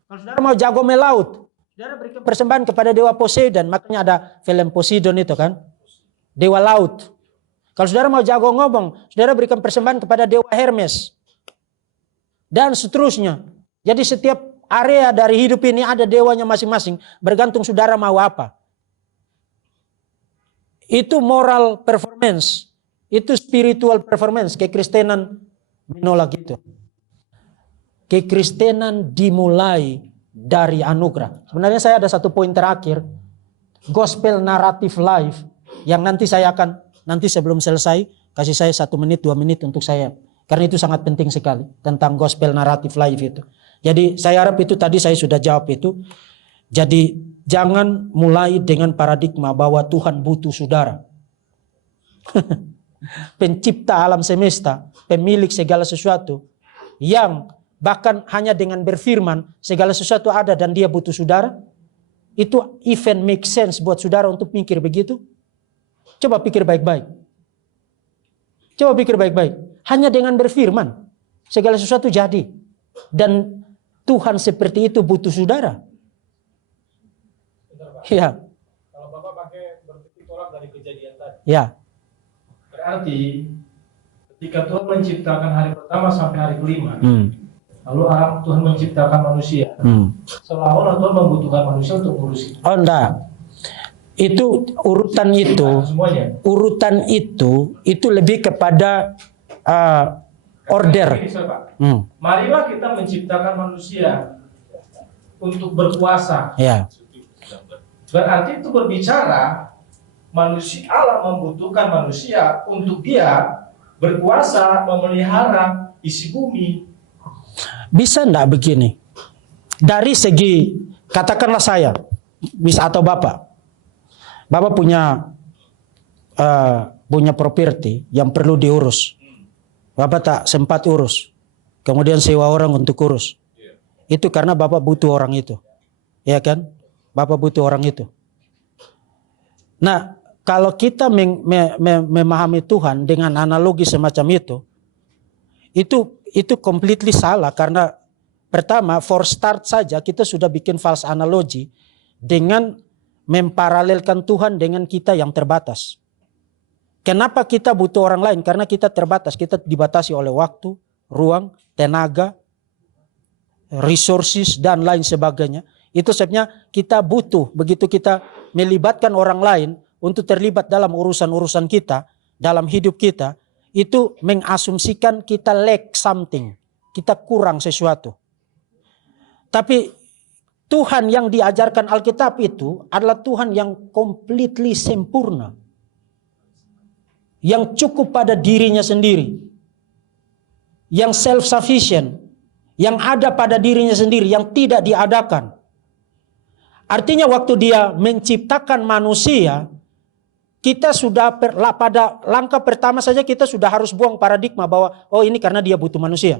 Kalau saudara mau jago melaut, saudara berikan persembahan kepada dewa Poseidon, makanya ada film Poseidon itu kan, dewa laut. Kalau saudara mau jago ngomong, saudara berikan persembahan kepada dewa Hermes. Dan seterusnya. Jadi setiap area dari hidup ini ada dewanya masing-masing, bergantung saudara mau apa. Itu moral performance, itu spiritual performance. Kekristenan menolak itu. Kekristenan dimulai dari anugerah. Sebenarnya saya ada satu poin terakhir, gospel narrative life, yang nanti saya akan, nanti sebelum selesai, kasih saya 1 menit, 2 menit untuk saya. Karena itu sangat penting sekali, tentang gospel narrative life itu. Jadi saya harap itu tadi saya sudah jawab itu. Jadi jangan mulai dengan paradigma bahwa Tuhan butuh saudara. Pencipta alam semesta, pemilik segala sesuatu, yang bahkan hanya dengan berfirman segala sesuatu ada dan dia butuh saudara. Itu even make sense buat saudara untuk mikir begitu? Coba pikir baik-baik. Coba pikir baik-baik. Hanya dengan berfirman segala sesuatu jadi. Dan Tuhan seperti itu butuh saudara. Ya. Kalau Bapak pakai bertitik tolak dari kejadian tadi, Ya. berarti ketika Tuhan menciptakan hari pertama sampai hari kelima, lalu Tuhan menciptakan manusia, seolah-olah Tuhan membutuhkan manusia untuk ngurus itu. Oh enggak. Itu urutan itu, Semuanya. urutan itu lebih kepada order. Ini, Pak. Marilah kita menciptakan manusia untuk berkuasa. Ya. Berarti itu berbicara manusia, Allah membutuhkan manusia untuk dia berkuasa memelihara isi bumi. Bisa enggak begini? Dari segi, katakanlah saya, bisa atau Bapak punya properti yang perlu diurus. Bapak tak sempat urus. Kemudian sewa orang untuk urus. Itu karena Bapak butuh orang itu. Ya kan? Bapak butuh orang itu. Nah, kalau kita memahami Tuhan dengan analogi semacam itu itu completely salah karena pertama for start saja kita sudah bikin false analogy dengan memparalelkan Tuhan dengan kita yang terbatas. Kenapa kita butuh orang lain? Karena kita terbatas, kita dibatasi oleh waktu, ruang, tenaga, resources dan lain sebagainya. Itu sebabnya kita butuh, begitu kita melibatkan orang lain untuk terlibat dalam urusan-urusan kita, dalam hidup kita, itu mengasumsikan kita lack something, kita kurang sesuatu. Tapi Tuhan yang diajarkan Alkitab itu adalah Tuhan yang completely sempurna. Yang cukup pada dirinya sendiri. Yang self-sufficient. Yang ada pada dirinya sendiri, yang tidak diadakan. Artinya waktu dia menciptakan manusia, kita sudah pada langkah pertama saja kita sudah harus buang paradigma bahwa oh ini karena dia butuh manusia.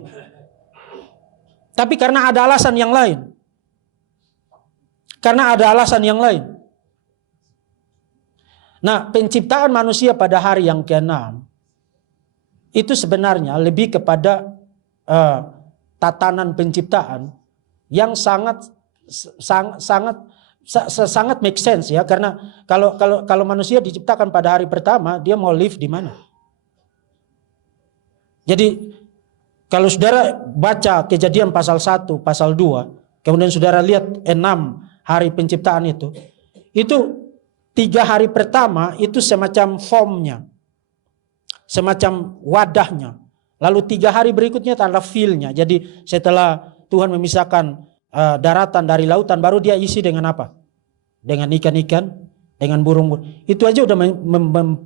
Tapi karena ada alasan yang lain. Karena ada alasan yang lain. Nah, penciptaan manusia pada hari yang ke-6 itu sebenarnya lebih kepada tatanan penciptaan yang sangat make sense ya, karena kalau manusia diciptakan pada hari pertama, dia mau live di mana? Jadi kalau saudara baca Kejadian pasal 1, pasal 2, kemudian saudara lihat 6 hari penciptaan itu 3 hari pertama itu semacam formnya, semacam wadahnya. Lalu 3 hari berikutnya adalah feel-nya. Jadi setelah Tuhan memisahkan daratan dari lautan, baru dia isi dengan apa? Dengan ikan-ikan, dengan burung-burung. Itu aja udah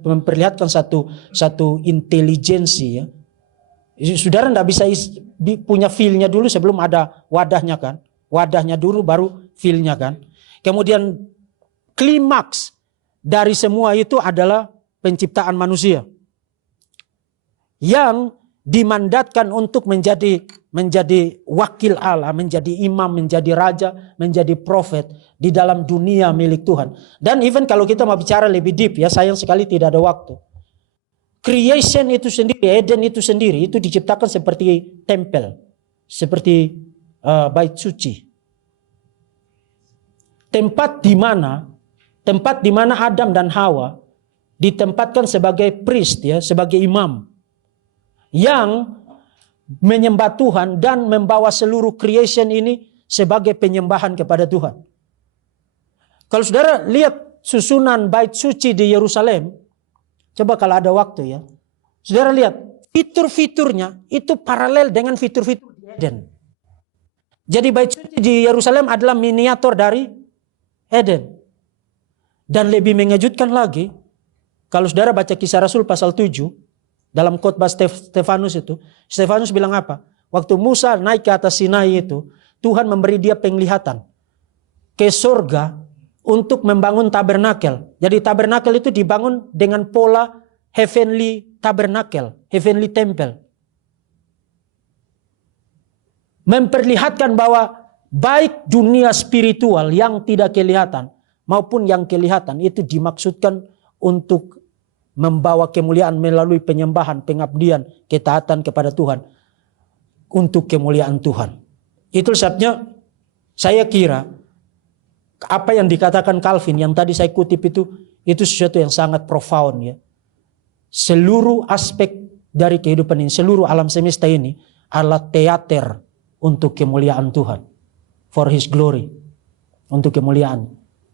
memperlihatkan satu intelijensi ya. Saudara tidak bisa punya feel-nya dulu sebelum ada wadahnya kan. Wadahnya dulu baru feel-nya kan. Kemudian klimaks dari semua itu adalah penciptaan manusia. Yang dimandatkan untuk menjadi wakil Allah, menjadi imam, menjadi raja, menjadi profet di dalam dunia milik Tuhan. Dan even kalau kita mau bicara lebih deep ya, sayang sekali tidak ada waktu. Creation itu sendiri, Eden itu sendiri, itu diciptakan seperti tempel, seperti bait suci. Tempat di mana Adam dan Hawa ditempatkan sebagai priest ya, sebagai imam yang menyembah Tuhan dan membawa seluruh creation ini sebagai penyembahan kepada Tuhan. Kalau saudara lihat susunan bait suci di Yerusalem, coba kalau ada waktu ya, saudara lihat fitur-fiturnya itu paralel dengan fitur-fitur di Eden. Jadi bait suci di Yerusalem adalah miniatur dari Eden. Dan lebih mengejutkan lagi, kalau saudara baca Kisah Rasul pasal 7, dalam khotbah Stefanus itu, Stefanus bilang apa? Waktu Musa naik ke atas Sinai itu, Tuhan memberi dia penglihatan ke surga untuk membangun tabernakel. Jadi tabernakel itu dibangun dengan pola heavenly tabernakel, heavenly temple. Memperlihatkan bahwa baik dunia spiritual yang tidak kelihatan maupun yang kelihatan itu dimaksudkan untuk membawa kemuliaan melalui penyembahan, pengabdian, ketaatan kepada Tuhan untuk kemuliaan Tuhan. Itu sebabnya saya kira apa yang dikatakan Calvin yang tadi saya kutip itu sesuatu yang sangat profound ya. Seluruh aspek dari kehidupan ini, seluruh alam semesta ini adalah teater untuk kemuliaan Tuhan. For His glory. Untuk kemuliaan.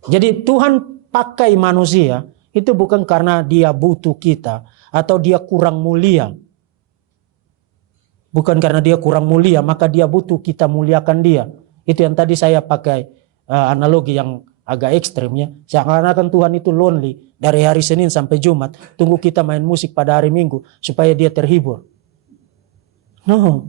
Jadi Tuhan pakai manusia itu bukan karena dia butuh kita atau dia kurang mulia. Bukan karena dia kurang mulia maka dia butuh kita muliakan dia. Itu yang tadi saya pakai analogi yang agak ekstrem ya. Seakan-akan Tuhan itu lonely dari hari Senin sampai Jumat. Tunggu kita main musik pada hari Minggu supaya dia terhibur. No.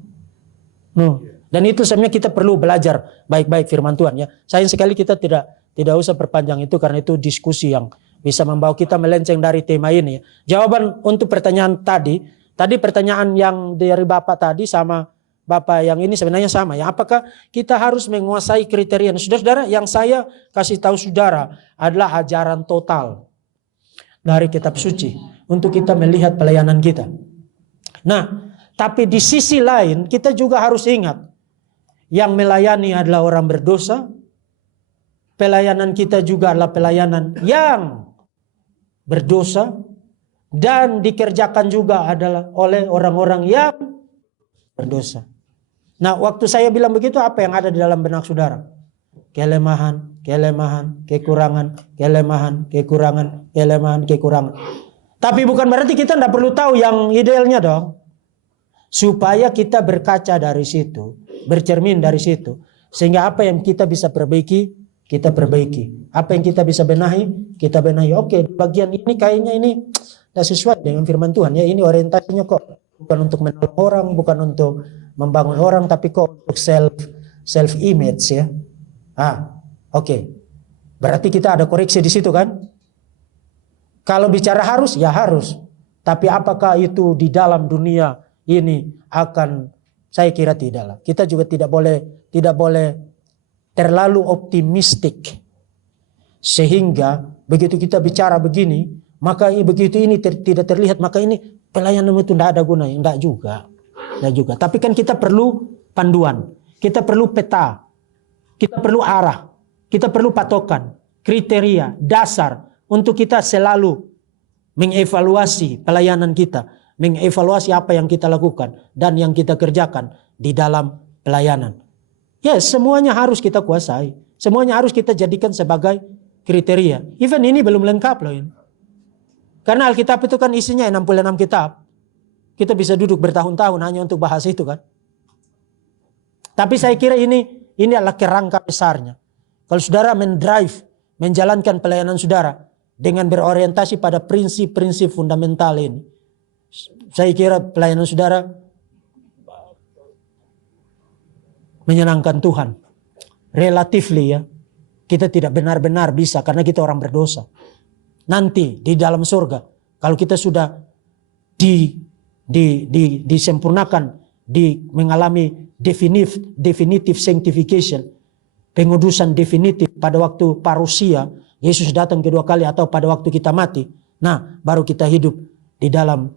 Dan itu sebenarnya kita perlu belajar baik-baik firman Tuhan ya. Sayang sekali kita tidak usah perpanjang itu karena itu diskusi yang bisa membawa kita melenceng dari tema ini. Jawaban untuk pertanyaan tadi pertanyaan yang dari Bapak tadi sama Bapak yang ini sebenarnya sama ya. Apakah kita harus menguasai kriteria? Saudara-saudara, yang saya kasih tahu saudara adalah ajaran total dari kitab suci untuk kita melihat pelayanan kita. Nah, Tapi di sisi lain kita juga harus ingat, yang melayani adalah orang berdosa. Pelayanan kita juga adalah pelayanan yang berdosa. Dan dikerjakan juga adalah oleh orang-orang yang berdosa. Nah, waktu saya bilang begitu, apa yang ada di dalam benak saudara? Kelemahan, kelemahan, kekurangan, kelemahan, kekurangan, kelemahan, kekurangan. Tapi bukan berarti kita tidak perlu tahu yang idealnya dong. Supaya kita berkaca dari situ, bercermin dari situ. Sehingga apa yang kita bisa perbaiki, kita perbaiki. Apa yang kita bisa benahi, kita benahi. Oke, bagian ini kayaknya ini tidak sesuai dengan firman Tuhan. Ya, ini orientasinya kok bukan untuk menolong orang, bukan untuk membangun orang, tapi kok untuk self image ya. Oke. Berarti kita ada koreksi di situ kan? Kalau bicara harus, ya harus. Tapi apakah itu di dalam dunia ini akan, saya kira tidaklah. Kita juga tidak boleh terlalu optimistik. Sehingga begitu kita bicara begini, maka begitu ini tidak terlihat, maka ini pelayanan itu tidak ada gunanya. Tidak juga. Tapi kan kita perlu panduan. Kita perlu peta. Kita perlu arah. Kita perlu patokan. Kriteria, dasar. Untuk kita selalu mengevaluasi pelayanan kita. Mengevaluasi apa yang kita lakukan. Dan yang kita kerjakan di dalam pelayanan. Ya, semuanya harus kita kuasai. Semuanya harus kita jadikan sebagai kriteria. Even ini belum lengkap loh ini. Karena Alkitab itu kan isinya 66 kitab. Kita bisa duduk bertahun-tahun hanya untuk bahas itu kan. Tapi saya kira ini adalah kerangka besarnya. Kalau saudara menjalankan pelayanan saudara dengan berorientasi pada prinsip-prinsip fundamental ini, saya kira pelayanan saudara menyenangkan Tuhan. Relatively ya, kita tidak benar-benar bisa karena kita orang berdosa. Nanti di dalam surga, kalau kita sudah disempurnakan, mengalami definitive sanctification, pengudusan definitif pada waktu parusia, Yesus datang kedua kali atau pada waktu kita mati. Nah, baru kita hidup di dalam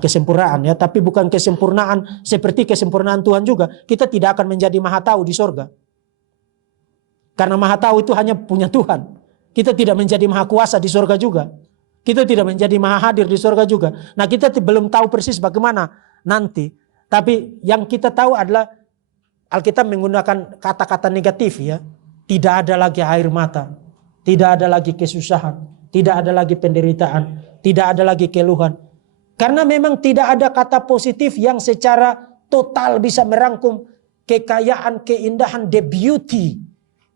kesempurnaan ya, tapi bukan kesempurnaan seperti kesempurnaan Tuhan juga. Kita tidak akan menjadi maha tahu di surga. Karena maha tahu itu hanya punya Tuhan. Kita tidak menjadi maha kuasa di surga juga. Kita tidak menjadi maha hadir di surga juga. Nah, kita belum tahu persis bagaimana nanti. Tapi yang kita tahu adalah Alkitab menggunakan kata-kata negatif ya. Tidak ada lagi air mata. Tidak ada lagi kesusahan. Tidak ada lagi penderitaan. Tidak ada lagi keluhan. Karena memang tidak ada kata positif yang secara total bisa merangkum kekayaan, keindahan, the beauty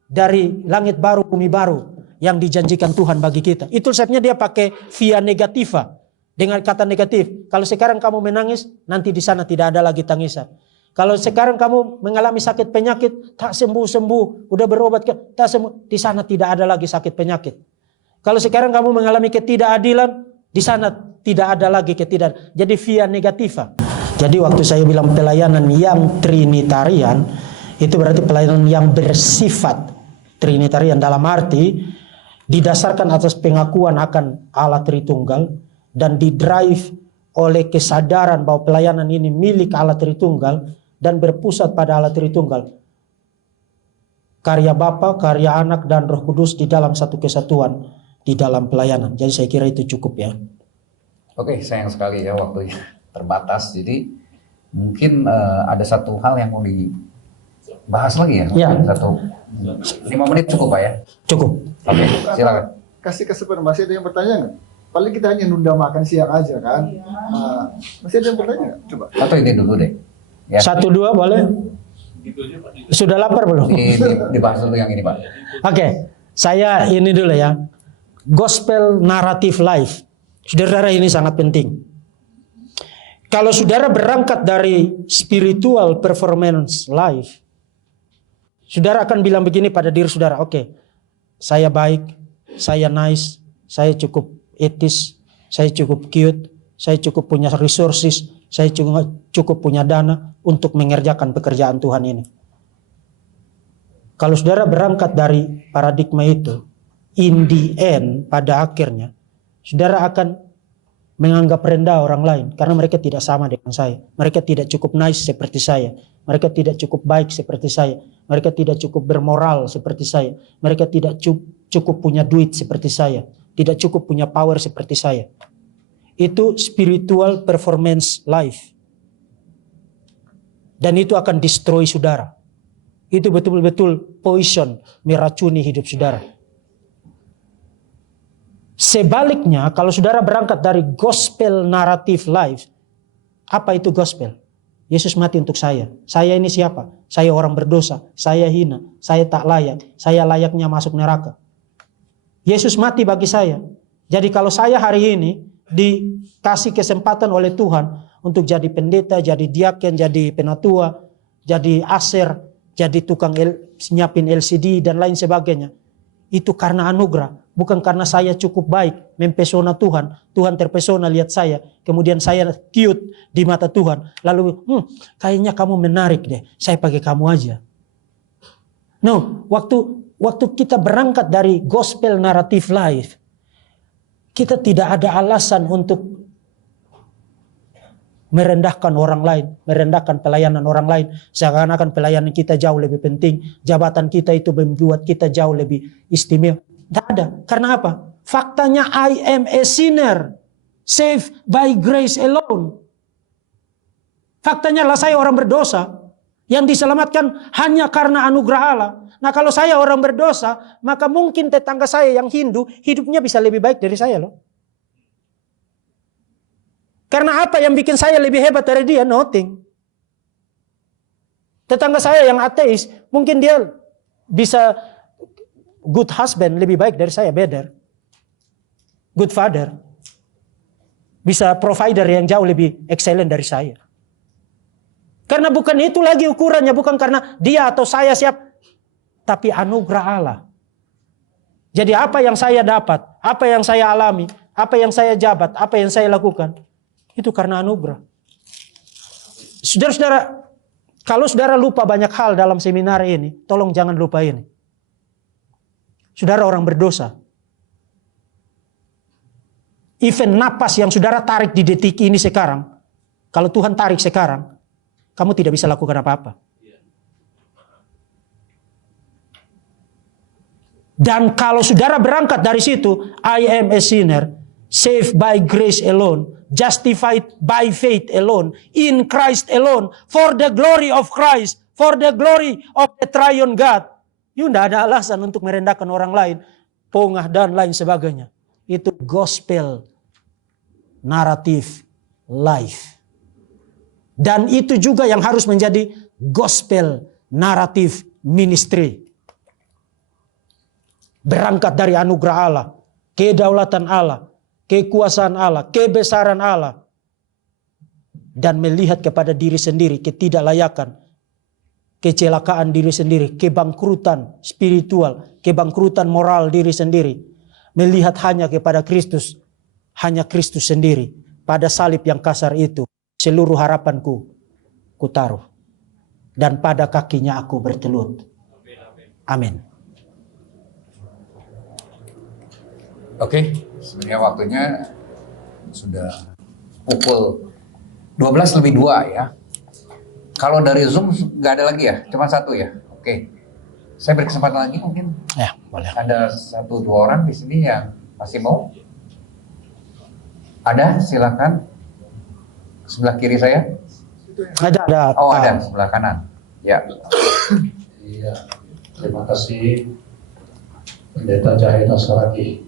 dari langit baru, bumi baru yang dijanjikan Tuhan bagi kita. Itu sebabnya dia pakai via negativa. Dengan kata negatif. Kalau sekarang kamu menangis, nanti di sana tidak ada lagi tangisan. Kalau sekarang kamu mengalami sakit penyakit, tak sembuh-sembuh, udah berobat, tak sembuh, di sana tidak ada lagi sakit penyakit. Kalau sekarang kamu mengalami ketidakadilan, di sana tidak ada lagi ketidakadilan. Jadi via negativa. Jadi waktu saya bilang pelayanan yang trinitarian, itu berarti pelayanan yang bersifat trinitarian dalam arti didasarkan atas pengakuan akan Allah Tritunggal dan didrive oleh kesadaran bahwa pelayanan ini milik Allah Tritunggal dan berpusat pada Allah Tritunggal. Karya Bapa, karya Anak dan Roh Kudus di dalam satu kesatuan di dalam pelayanan. Jadi saya kira itu cukup ya. Oke, sayang sekali ya waktunya terbatas. Jadi mungkin ada satu hal yang mau dibahas lagi ya. Ya. 5 menit cukup Pak ya? Cukup. Oke, silakan. Kasih kesempatan, masih ada yang bertanya nggak? Paling kita hanya nunda makan siang aja kan. Masih ada yang bertanya nggak? Coba. Atau ini dulu deh. Ya. 1, 2 boleh? Sudah lapar belum? Dibahas dulu yang ini Pak. Oke, saya ini dulu ya. Gospel Narrative Life. Saudara, ini sangat penting. Kalau saudara berangkat dari spiritual performance life, saudara akan bilang begini pada diri saudara, oke, saya baik, saya nice, saya cukup etis, saya cukup cute, saya cukup punya resources, saya cukup punya dana untuk mengerjakan pekerjaan Tuhan ini. Kalau saudara berangkat dari paradigma itu, in the end, pada akhirnya, saudara akan menganggap rendah orang lain karena mereka tidak sama dengan saya. Mereka tidak cukup nice seperti saya. Mereka tidak cukup baik seperti saya. Mereka tidak cukup bermoral seperti saya. Mereka tidak cukup punya duit seperti saya. Tidak cukup punya power seperti saya. Itu spiritual performance life. Dan itu akan destroy saudara. Itu betul-betul poison, meracuni hidup saudara. Sebaliknya, kalau saudara berangkat dari gospel narrative life, apa itu gospel? Yesus mati untuk saya. Saya ini siapa? Saya orang berdosa, saya hina, saya tak layak, saya layaknya masuk neraka. Yesus mati bagi saya. Jadi kalau saya hari ini dikasih kesempatan oleh Tuhan untuk jadi pendeta, jadi diaken, jadi penatua, jadi aser, jadi tukang nyiapin LCD dan lain sebagainya. Itu karena anugerah, bukan karena saya cukup baik, mempesona Tuhan. Tuhan terpesona lihat saya, kemudian saya cute di mata Tuhan. Lalu, kayaknya kamu menarik deh, saya pakai kamu aja. No, waktu kita berangkat dari gospel narrative life, kita tidak ada alasan untuk merendahkan orang lain, merendahkan pelayanan orang lain. Seakan-akan pelayanan kita jauh lebih penting, jabatan kita itu membuat kita jauh lebih istimewa. Tidak ada. Karena apa? Faktanya I am a sinner, saved by grace alone. Faktanya lah saya orang berdosa, yang diselamatkan hanya karena anugerah Allah. Nah kalau saya orang berdosa, maka mungkin tetangga saya yang Hindu, hidupnya bisa lebih baik dari saya loh. Karena apa yang bikin saya lebih hebat dari dia? Nothing. Tetangga saya yang ateis, mungkin dia bisa good husband, lebih baik dari saya, better. Good father. Bisa provider yang jauh lebih excellent dari saya. Karena bukan itu lagi ukurannya, bukan karena dia atau saya siap, tapi anugerah Allah. Jadi apa yang saya dapat, apa yang saya alami, apa yang saya jabat, apa yang saya lakukan, itu karena anugerah. Saudara-saudara, kalau saudara lupa banyak hal dalam seminar ini, tolong jangan lupa ini. Saudara orang berdosa. Even napas yang saudara tarik di detik ini sekarang, kalau Tuhan tarik sekarang, kamu tidak bisa lakukan apa-apa. Dan kalau saudara berangkat dari situ, I am a sinner, saved by grace alone, justified by faith alone, in Christ alone, for the glory of Christ, for the glory of the triune God. You tidak ada alasan untuk merendahkan orang lain, pongah dan lain sebagainya. Itu gospel narrative life. Dan itu juga yang harus menjadi gospel narrative ministry. Berangkat dari anugerah Allah, kedaulatan Allah, kekuasaan Allah, kebesaran Allah. Dan melihat kepada diri sendiri, ketidaklayakan, kecelakaan diri sendiri, kebangkrutan spiritual, kebangkrutan moral diri sendiri. Melihat hanya kepada Kristus, hanya Kristus sendiri. Pada salib yang kasar itu, seluruh harapanku kutaruh. Dan pada kakinya aku bertelut. Amin. Oke, sebenarnya waktunya sudah pukul 12:02 ya. Kalau dari Zoom nggak ada lagi ya, cuma satu ya. Oke, saya beri kesempatan lagi mungkin. Ya, boleh. Ada 1-2 orang di sini yang masih mau. Ada, silakan. Sebelah kiri saya. Ada. Oh ada, sebelah kanan. Ya. Iya, terima kasih Pendeta Cahaya Saragi,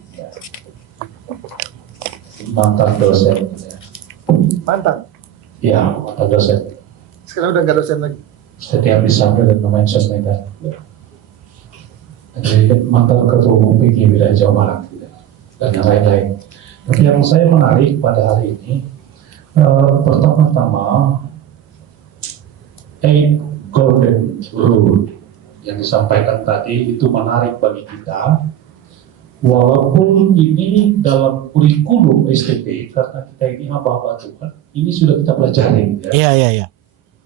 mantan dosen. Mantan. Ya, mantan dosen. Sekarang udah nggak dosen lagi. Setiap disampaikan dan mention Medan. Jadi mantan ketua umum PGI wilayah Jawa Barat dan yang lain-lain. Tapi yang saya menarik pada hari ini, pertama-tama 8 golden rule yang disampaikan tadi itu menarik bagi kita. Walaupun ini dalam kurikulum STP, karena kita ini hamba-hamba Tuhan, ini sudah kita pelajari. Iya.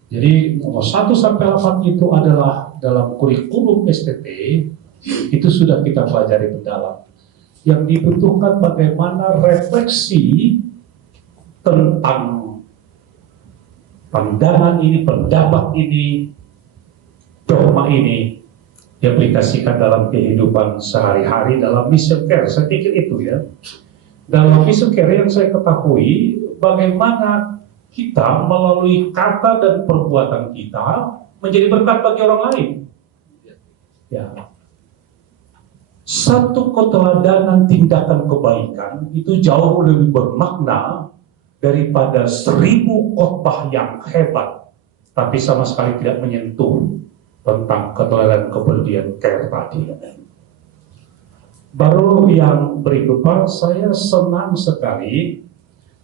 Jadi nomor 1 sampai 8 itu adalah dalam kurikulum STP, itu sudah kita pelajari mendalam. Yang dibutuhkan bagaimana refleksi tentang pandangan ini, pendapat ini, dogma ini diaplikasikan dalam kehidupan sehari-hari dalam mission care. Saya pikir itu ya. Dalam mission care yang saya ketahui, bagaimana kita melalui kata dan perbuatan kita menjadi berkat bagi orang lain. Ya. Satu keteladanan tindakan kebaikan itu jauh lebih bermakna daripada 1000 khotbah yang hebat, tapi sama sekali tidak menyentuh tentang keteladanan kepedulian care tadi. Baru yang berikutnya, saya senang sekali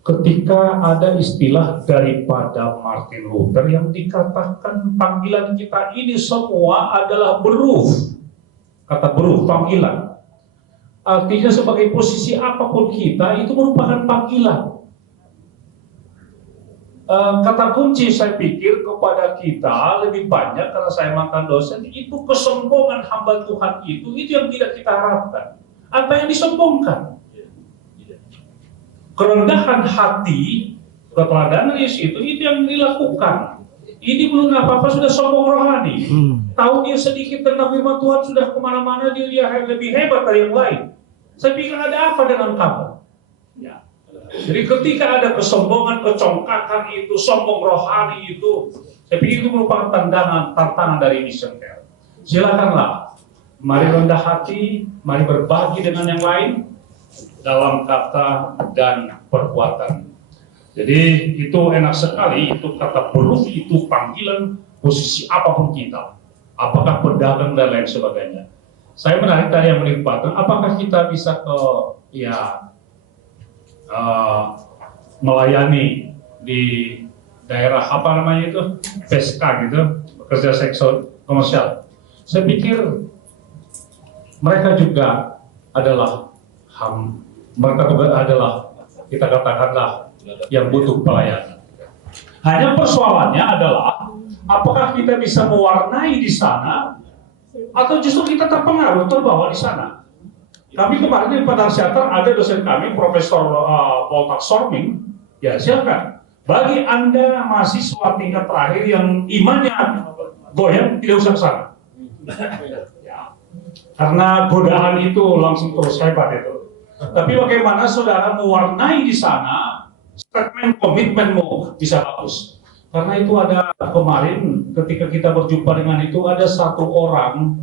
ketika ada istilah daripada Martin Luther yang dikatakan panggilan kita ini semua adalah beruf. Kata beruf, panggilan. Artinya sebagai posisi apapun kita itu merupakan panggilan. Kata kunci saya pikir kepada kita lebih banyak, karena saya mantan dosen, itu kesombongan hamba Tuhan itu yang tidak kita harapkan. Apa yang disombongkan? Kerendahan hati, keteladanan Yesus itu yang dilakukan. Ini belum apa-apa sudah sombong rohani. Tahu dia sedikit tentang firman Tuhan sudah kemana-mana dia lebih hebat dari yang lain. Saya pikir ada apa dengan kamu? Ya. Jadi ketika ada kesombongan, kecongkakan itu, sombong rohani itu, saya pikir itu merupakan tantangan dari mission care. Silakanlah, mari rendah hati, mari berbagi dengan yang lain dalam kata dan perbuatan. Jadi itu enak sekali, itu kata beruf, itu panggilan posisi apapun kita, apakah pedagang dan lain sebagainya. Saya menarik tadi yang menikmati, apakah kita bisa melayani di daerah apa namanya itu PSK gitu, pekerja seksual komersial. Saya pikir mereka juga adalah kita katakanlah yang butuh pelayanan. Hanya persoalannya adalah apakah kita bisa mewarnai di sana atau justru kita terpengaruh, terbawa di sana. Kami kemarin di Padang Siater ada dosen kami, Profesor Walter Sorming. Ya silakan. Bagi Anda mahasiswa tingkat terakhir yang imannya goyang, tidak usah ke sana. Ya. Karena godaan itu langsung terus hebat itu. Tapi bagaimana saudara mewarnai di sana, statement komitmenmu bisa bagus. Karena itu ada kemarin ketika kita berjumpa dengan itu ada satu orang,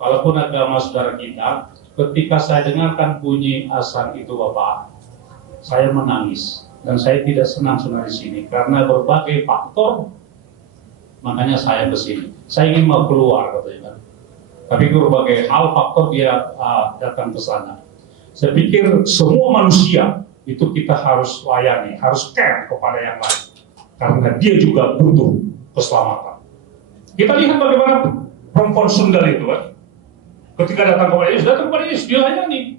walaupun agama saudara kita, ketika saya dengarkan bunyi azan itu Bapak, saya menangis dan saya tidak senang di sini karena berbagai faktor, makanya saya ke sini. Saya ingin mau keluar katanya. Tapi berbagai hal faktor dia datang ke sana. Saya pikir semua manusia itu kita harus layani, harus care kepada yang lain. Karena dia juga butuh keselamatan. Kita lihat bagaimana perempuan Sundal itu kan. Ketika datang kepada Yesus, dilayani.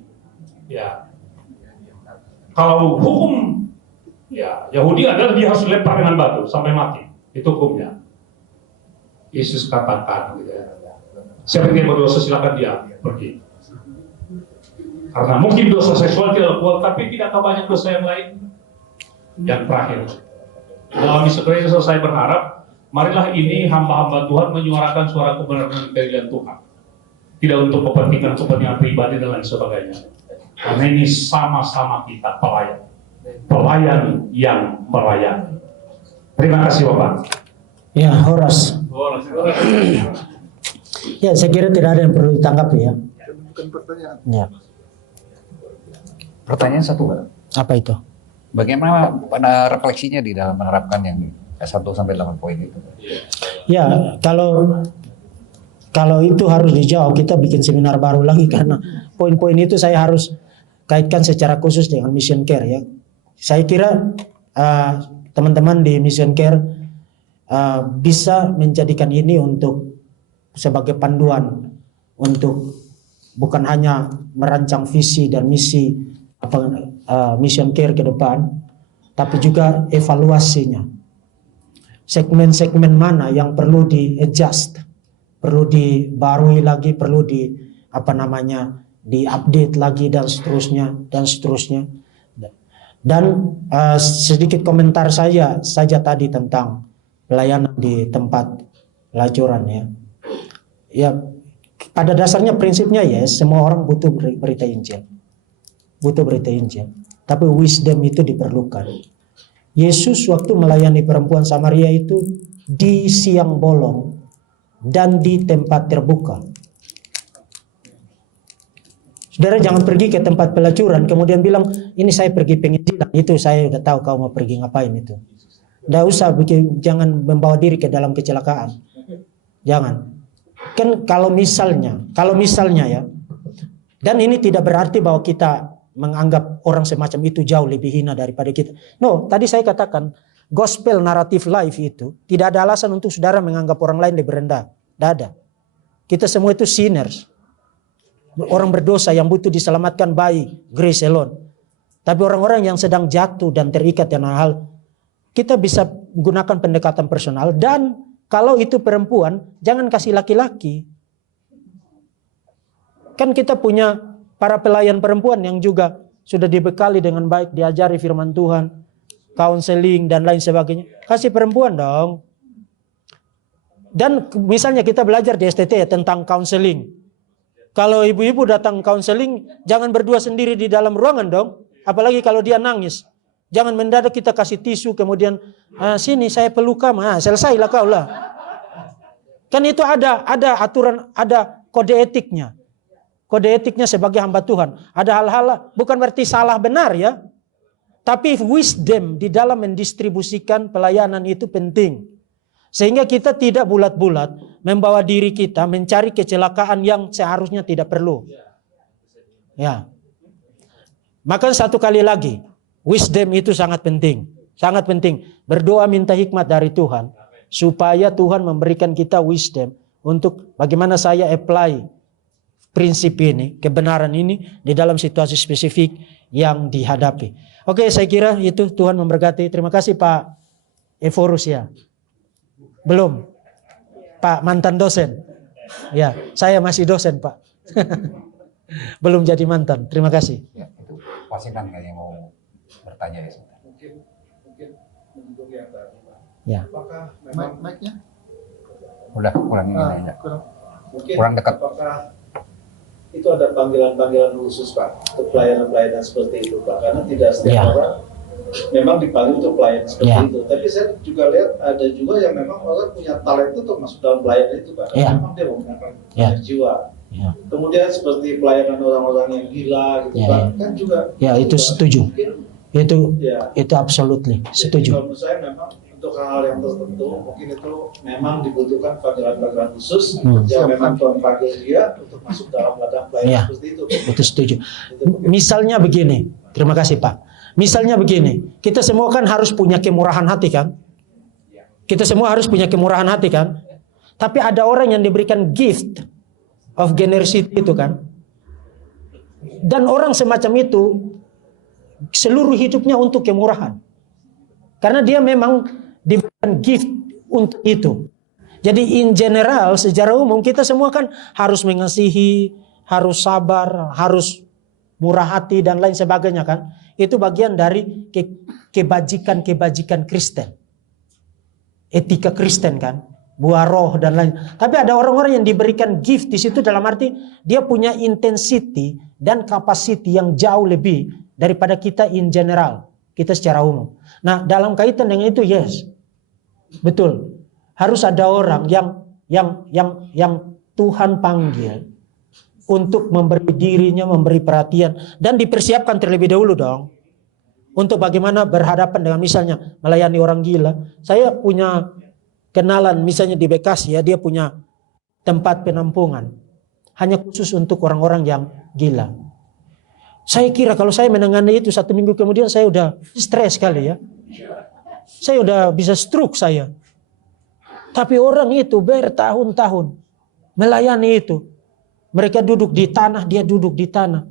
Ya. Kalau hukum ya Yahudi adalah dia harus dilempar dengan batu sampai mati. Itu hukumnya. Yesus katakan gitu ya. Siapa yang berdosa silakan dia pergi. Karena mungkin dosa seksual tidak kuat, tapi tidakkah banyak dosa yang lain? Yang terakhir, dalam istilah saya berharap, marilah ini hamba-hamba Tuhan menyuarakan suara kebenaran dan keadilan Tuhan. Tidak untuk kepentingan pribadi dan lain sebagainya. Karena ini sama-sama kita pelayan. Pelayan yang melayani. Terima kasih Bapak. Ya, Horas. Ya, saya kira tidak ada yang perlu ditanggapi ya. Bukan pertanyaan. Ya. Pertanyaan satu, Pak. Apa itu? Bagaimana refleksinya di dalam menerapkan yang 1 sampai 8 poin itu? Ya, kalau itu harus dijawab, kita bikin seminar baru lagi karena poin-poin itu saya harus kaitkan secara khusus dengan mission care ya. Saya kira teman-teman di mission care bisa menjadikan ini untuk sebagai panduan untuk bukan hanya merancang visi dan misi mission care ke depan, tapi juga evaluasinya. Segmen-segmen mana yang perlu di-adjust, perlu dibarui lagi, perlu di-update lagi dan seterusnya. Dan sedikit komentar saya saja tadi tentang pelayanan di tempat pelacuran ya. Ya, pada dasarnya prinsipnya ya, semua orang butuh berita Injil. Butuh berita Injil. Tapi wisdom itu diperlukan. Yesus waktu melayani perempuan Samaria itu di siang bolong dan di tempat terbuka. Saudara jangan pergi ke tempat pelacuran kemudian bilang ini saya pergi penginjilan, itu saya udah tahu kau mau pergi ngapain itu. Nggak usah jangan membawa diri ke dalam kecelakaan. Jangan. Kan kalau misalnya ya, dan ini tidak berarti bahwa kita menganggap orang semacam itu jauh lebih hina daripada kita. No, tadi saya katakan gospel narrative life itu tidak ada alasan untuk saudara menganggap orang lain lebih rendah. Tidak ada. Kita semua itu sinners. Orang berdosa yang butuh diselamatkan by grace alone. Tapi orang-orang yang sedang jatuh dan terikat dengan hal, kita bisa gunakan pendekatan personal. Dan kalau itu perempuan, jangan kasih laki-laki. Kan kita punya para pelayan perempuan yang juga sudah dibekali dengan baik, diajari firman Tuhan, counseling dan lain sebagainya. Kasih perempuan dong. Dan misalnya kita belajar di STT ya, tentang counseling. Kalau ibu-ibu datang counseling, jangan berdua sendiri di dalam ruangan dong. Apalagi kalau dia nangis. Jangan mendadak kita kasih tisu kemudian, sini saya peluk kamu, selesailah kau lah. Kan itu ada aturan, ada kode etiknya. Kode etiknya sebagai hamba Tuhan. Ada hal-hal, bukan berarti salah benar ya. Tapi wisdom di dalam mendistribusikan pelayanan itu penting. Sehingga kita tidak bulat-bulat membawa diri kita mencari kecelakaan yang seharusnya tidak perlu. Ya. Maka satu kali lagi, wisdom itu sangat penting. Sangat penting. Berdoa minta hikmat dari Tuhan. Supaya Tuhan memberikan kita wisdom untuk bagaimana saya apply prinsip ini, kebenaran ini di dalam situasi spesifik yang dihadapi. Oke, saya kira itu. Tuhan memberkati. Terima kasih Pak Evorus ya. Belum. Pak mantan dosen. Ya, saya masih dosen Pak. Belum jadi mantan. Terima kasih. Ya, itu Wasinan kayaknya mau bertanya di sini. Mungkin mendukung yang tadi Pak. Ya. Apakah memang Mic-nya? Udah kurang ini aja. mungkin Kurang dekat. apakah itu ada panggilan-panggilan khusus Pak untuk pelayanan-pelayanan seperti itu Pak? Karena tidak setiap Ya. orang memang dipanggil untuk pelayan seperti Ya. itu. Tapi saya juga lihat ada juga yang memang orang punya talent untuk masuk dalam pelayanan itu Pak. Ya. Memang dia menggunakan Ya. jiwa. Ya. Kemudian seperti pelayanan orang-orang yang gila gitu Ya, Pak. ya. Kan juga. Ya, itu juga setuju. Mungkin, Itu ya. absolutely Jadi setuju. kalau menurut saya memang untuk hal yang tertentu mungkin itu memang dibutuhkan panggilan-panggilan khusus yang memang Tuhan panggil dia untuk masuk dalam ladang pelayanan Ya. seperti itu. Itu setuju. Misalnya begini. Terima kasih Pak. Misalnya begini. Kita semua kan harus punya kemurahan hati kan? Kita semua harus punya kemurahan hati kan? Tapi ada orang yang diberikan gift of generosity itu kan? Dan orang semacam itu seluruh hidupnya untuk kemurahan. Karena dia memang diberikan gift untuk itu. Jadi in general secara umum kita semua kan harus mengasihi, harus sabar, harus murah hati dan lain sebagainya kan. Itu bagian dari kebajikan-kebajikan Kristen. Etika Kristen kan. Buah roh dan lain. Tapi ada orang-orang yang diberikan gift di situ dalam arti dia punya intensity dan capacity yang jauh lebih daripada kita in general. Kita secara umum. Nah, dalam kaitan dengan itu yes. Betul. Harus ada orang yang Tuhan panggil untuk memberi dirinya, memberi perhatian dan dipersiapkan terlebih dahulu dong. Untuk bagaimana berhadapan dengan misalnya melayani orang gila. Saya punya kenalan misalnya di Bekasi ya, dia punya tempat penampungan hanya khusus untuk orang-orang yang gila. Saya kira kalau saya menangani itu 1 minggu kemudian saya udah stres kali ya. Saya udah bisa stroke saya. Tapi orang itu bertahun-tahun melayani itu. Mereka duduk di tanah, dia duduk di tanah.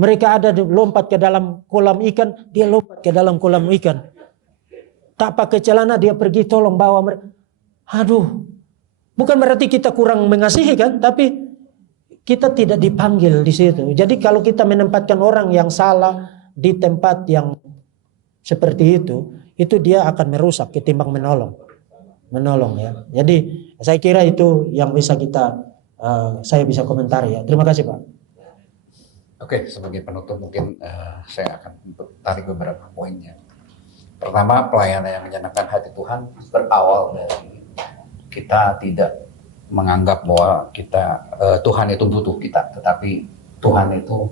Mereka ada lompat ke dalam kolam ikan, dia lompat ke dalam kolam ikan. Tak pakai celana dia pergi tolong bawa mereka. Aduh, bukan berarti kita kurang mengasihi kan, tapi kita tidak dipanggil di situ. Jadi kalau kita menempatkan orang yang salah di tempat yang seperti itu dia akan merusak ketimbang menolong ya. Jadi saya kira itu yang bisa saya bisa komentari ya. Terima kasih Pak. Oke, sebagai penutup mungkin saya akan tarik beberapa poinnya. Pertama, pelayanan yang menyenangkan hati Tuhan berawal dari kita tidak menganggap bahwa Tuhan itu butuh kita, tetapi Tuhan itu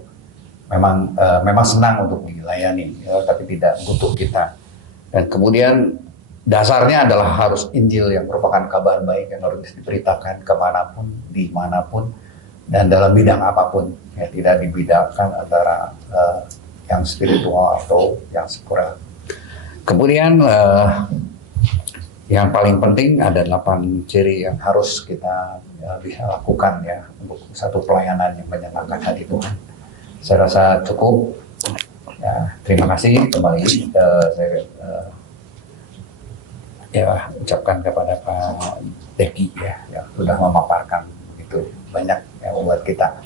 memang senang untuk dilayani, ya, tapi tidak butuh kita. Dan kemudian dasarnya adalah harus Injil yang merupakan kabar baik yang harus diberitakan kemanapun, dimanapun, dan dalam bidang apapun. Ya, tidak dibedakan antara yang spiritual atau yang sekuler. Kemudian yang paling penting ada 8 ciri yang harus kita bisa lakukan ya untuk satu pelayanan yang menyenangkan hati Tuhan. Saya rasa cukup. Ya, terima kasih kembali saya ucapkan kepada Pak Deki ya yang sudah memaparkan itu banyak yang membuat kita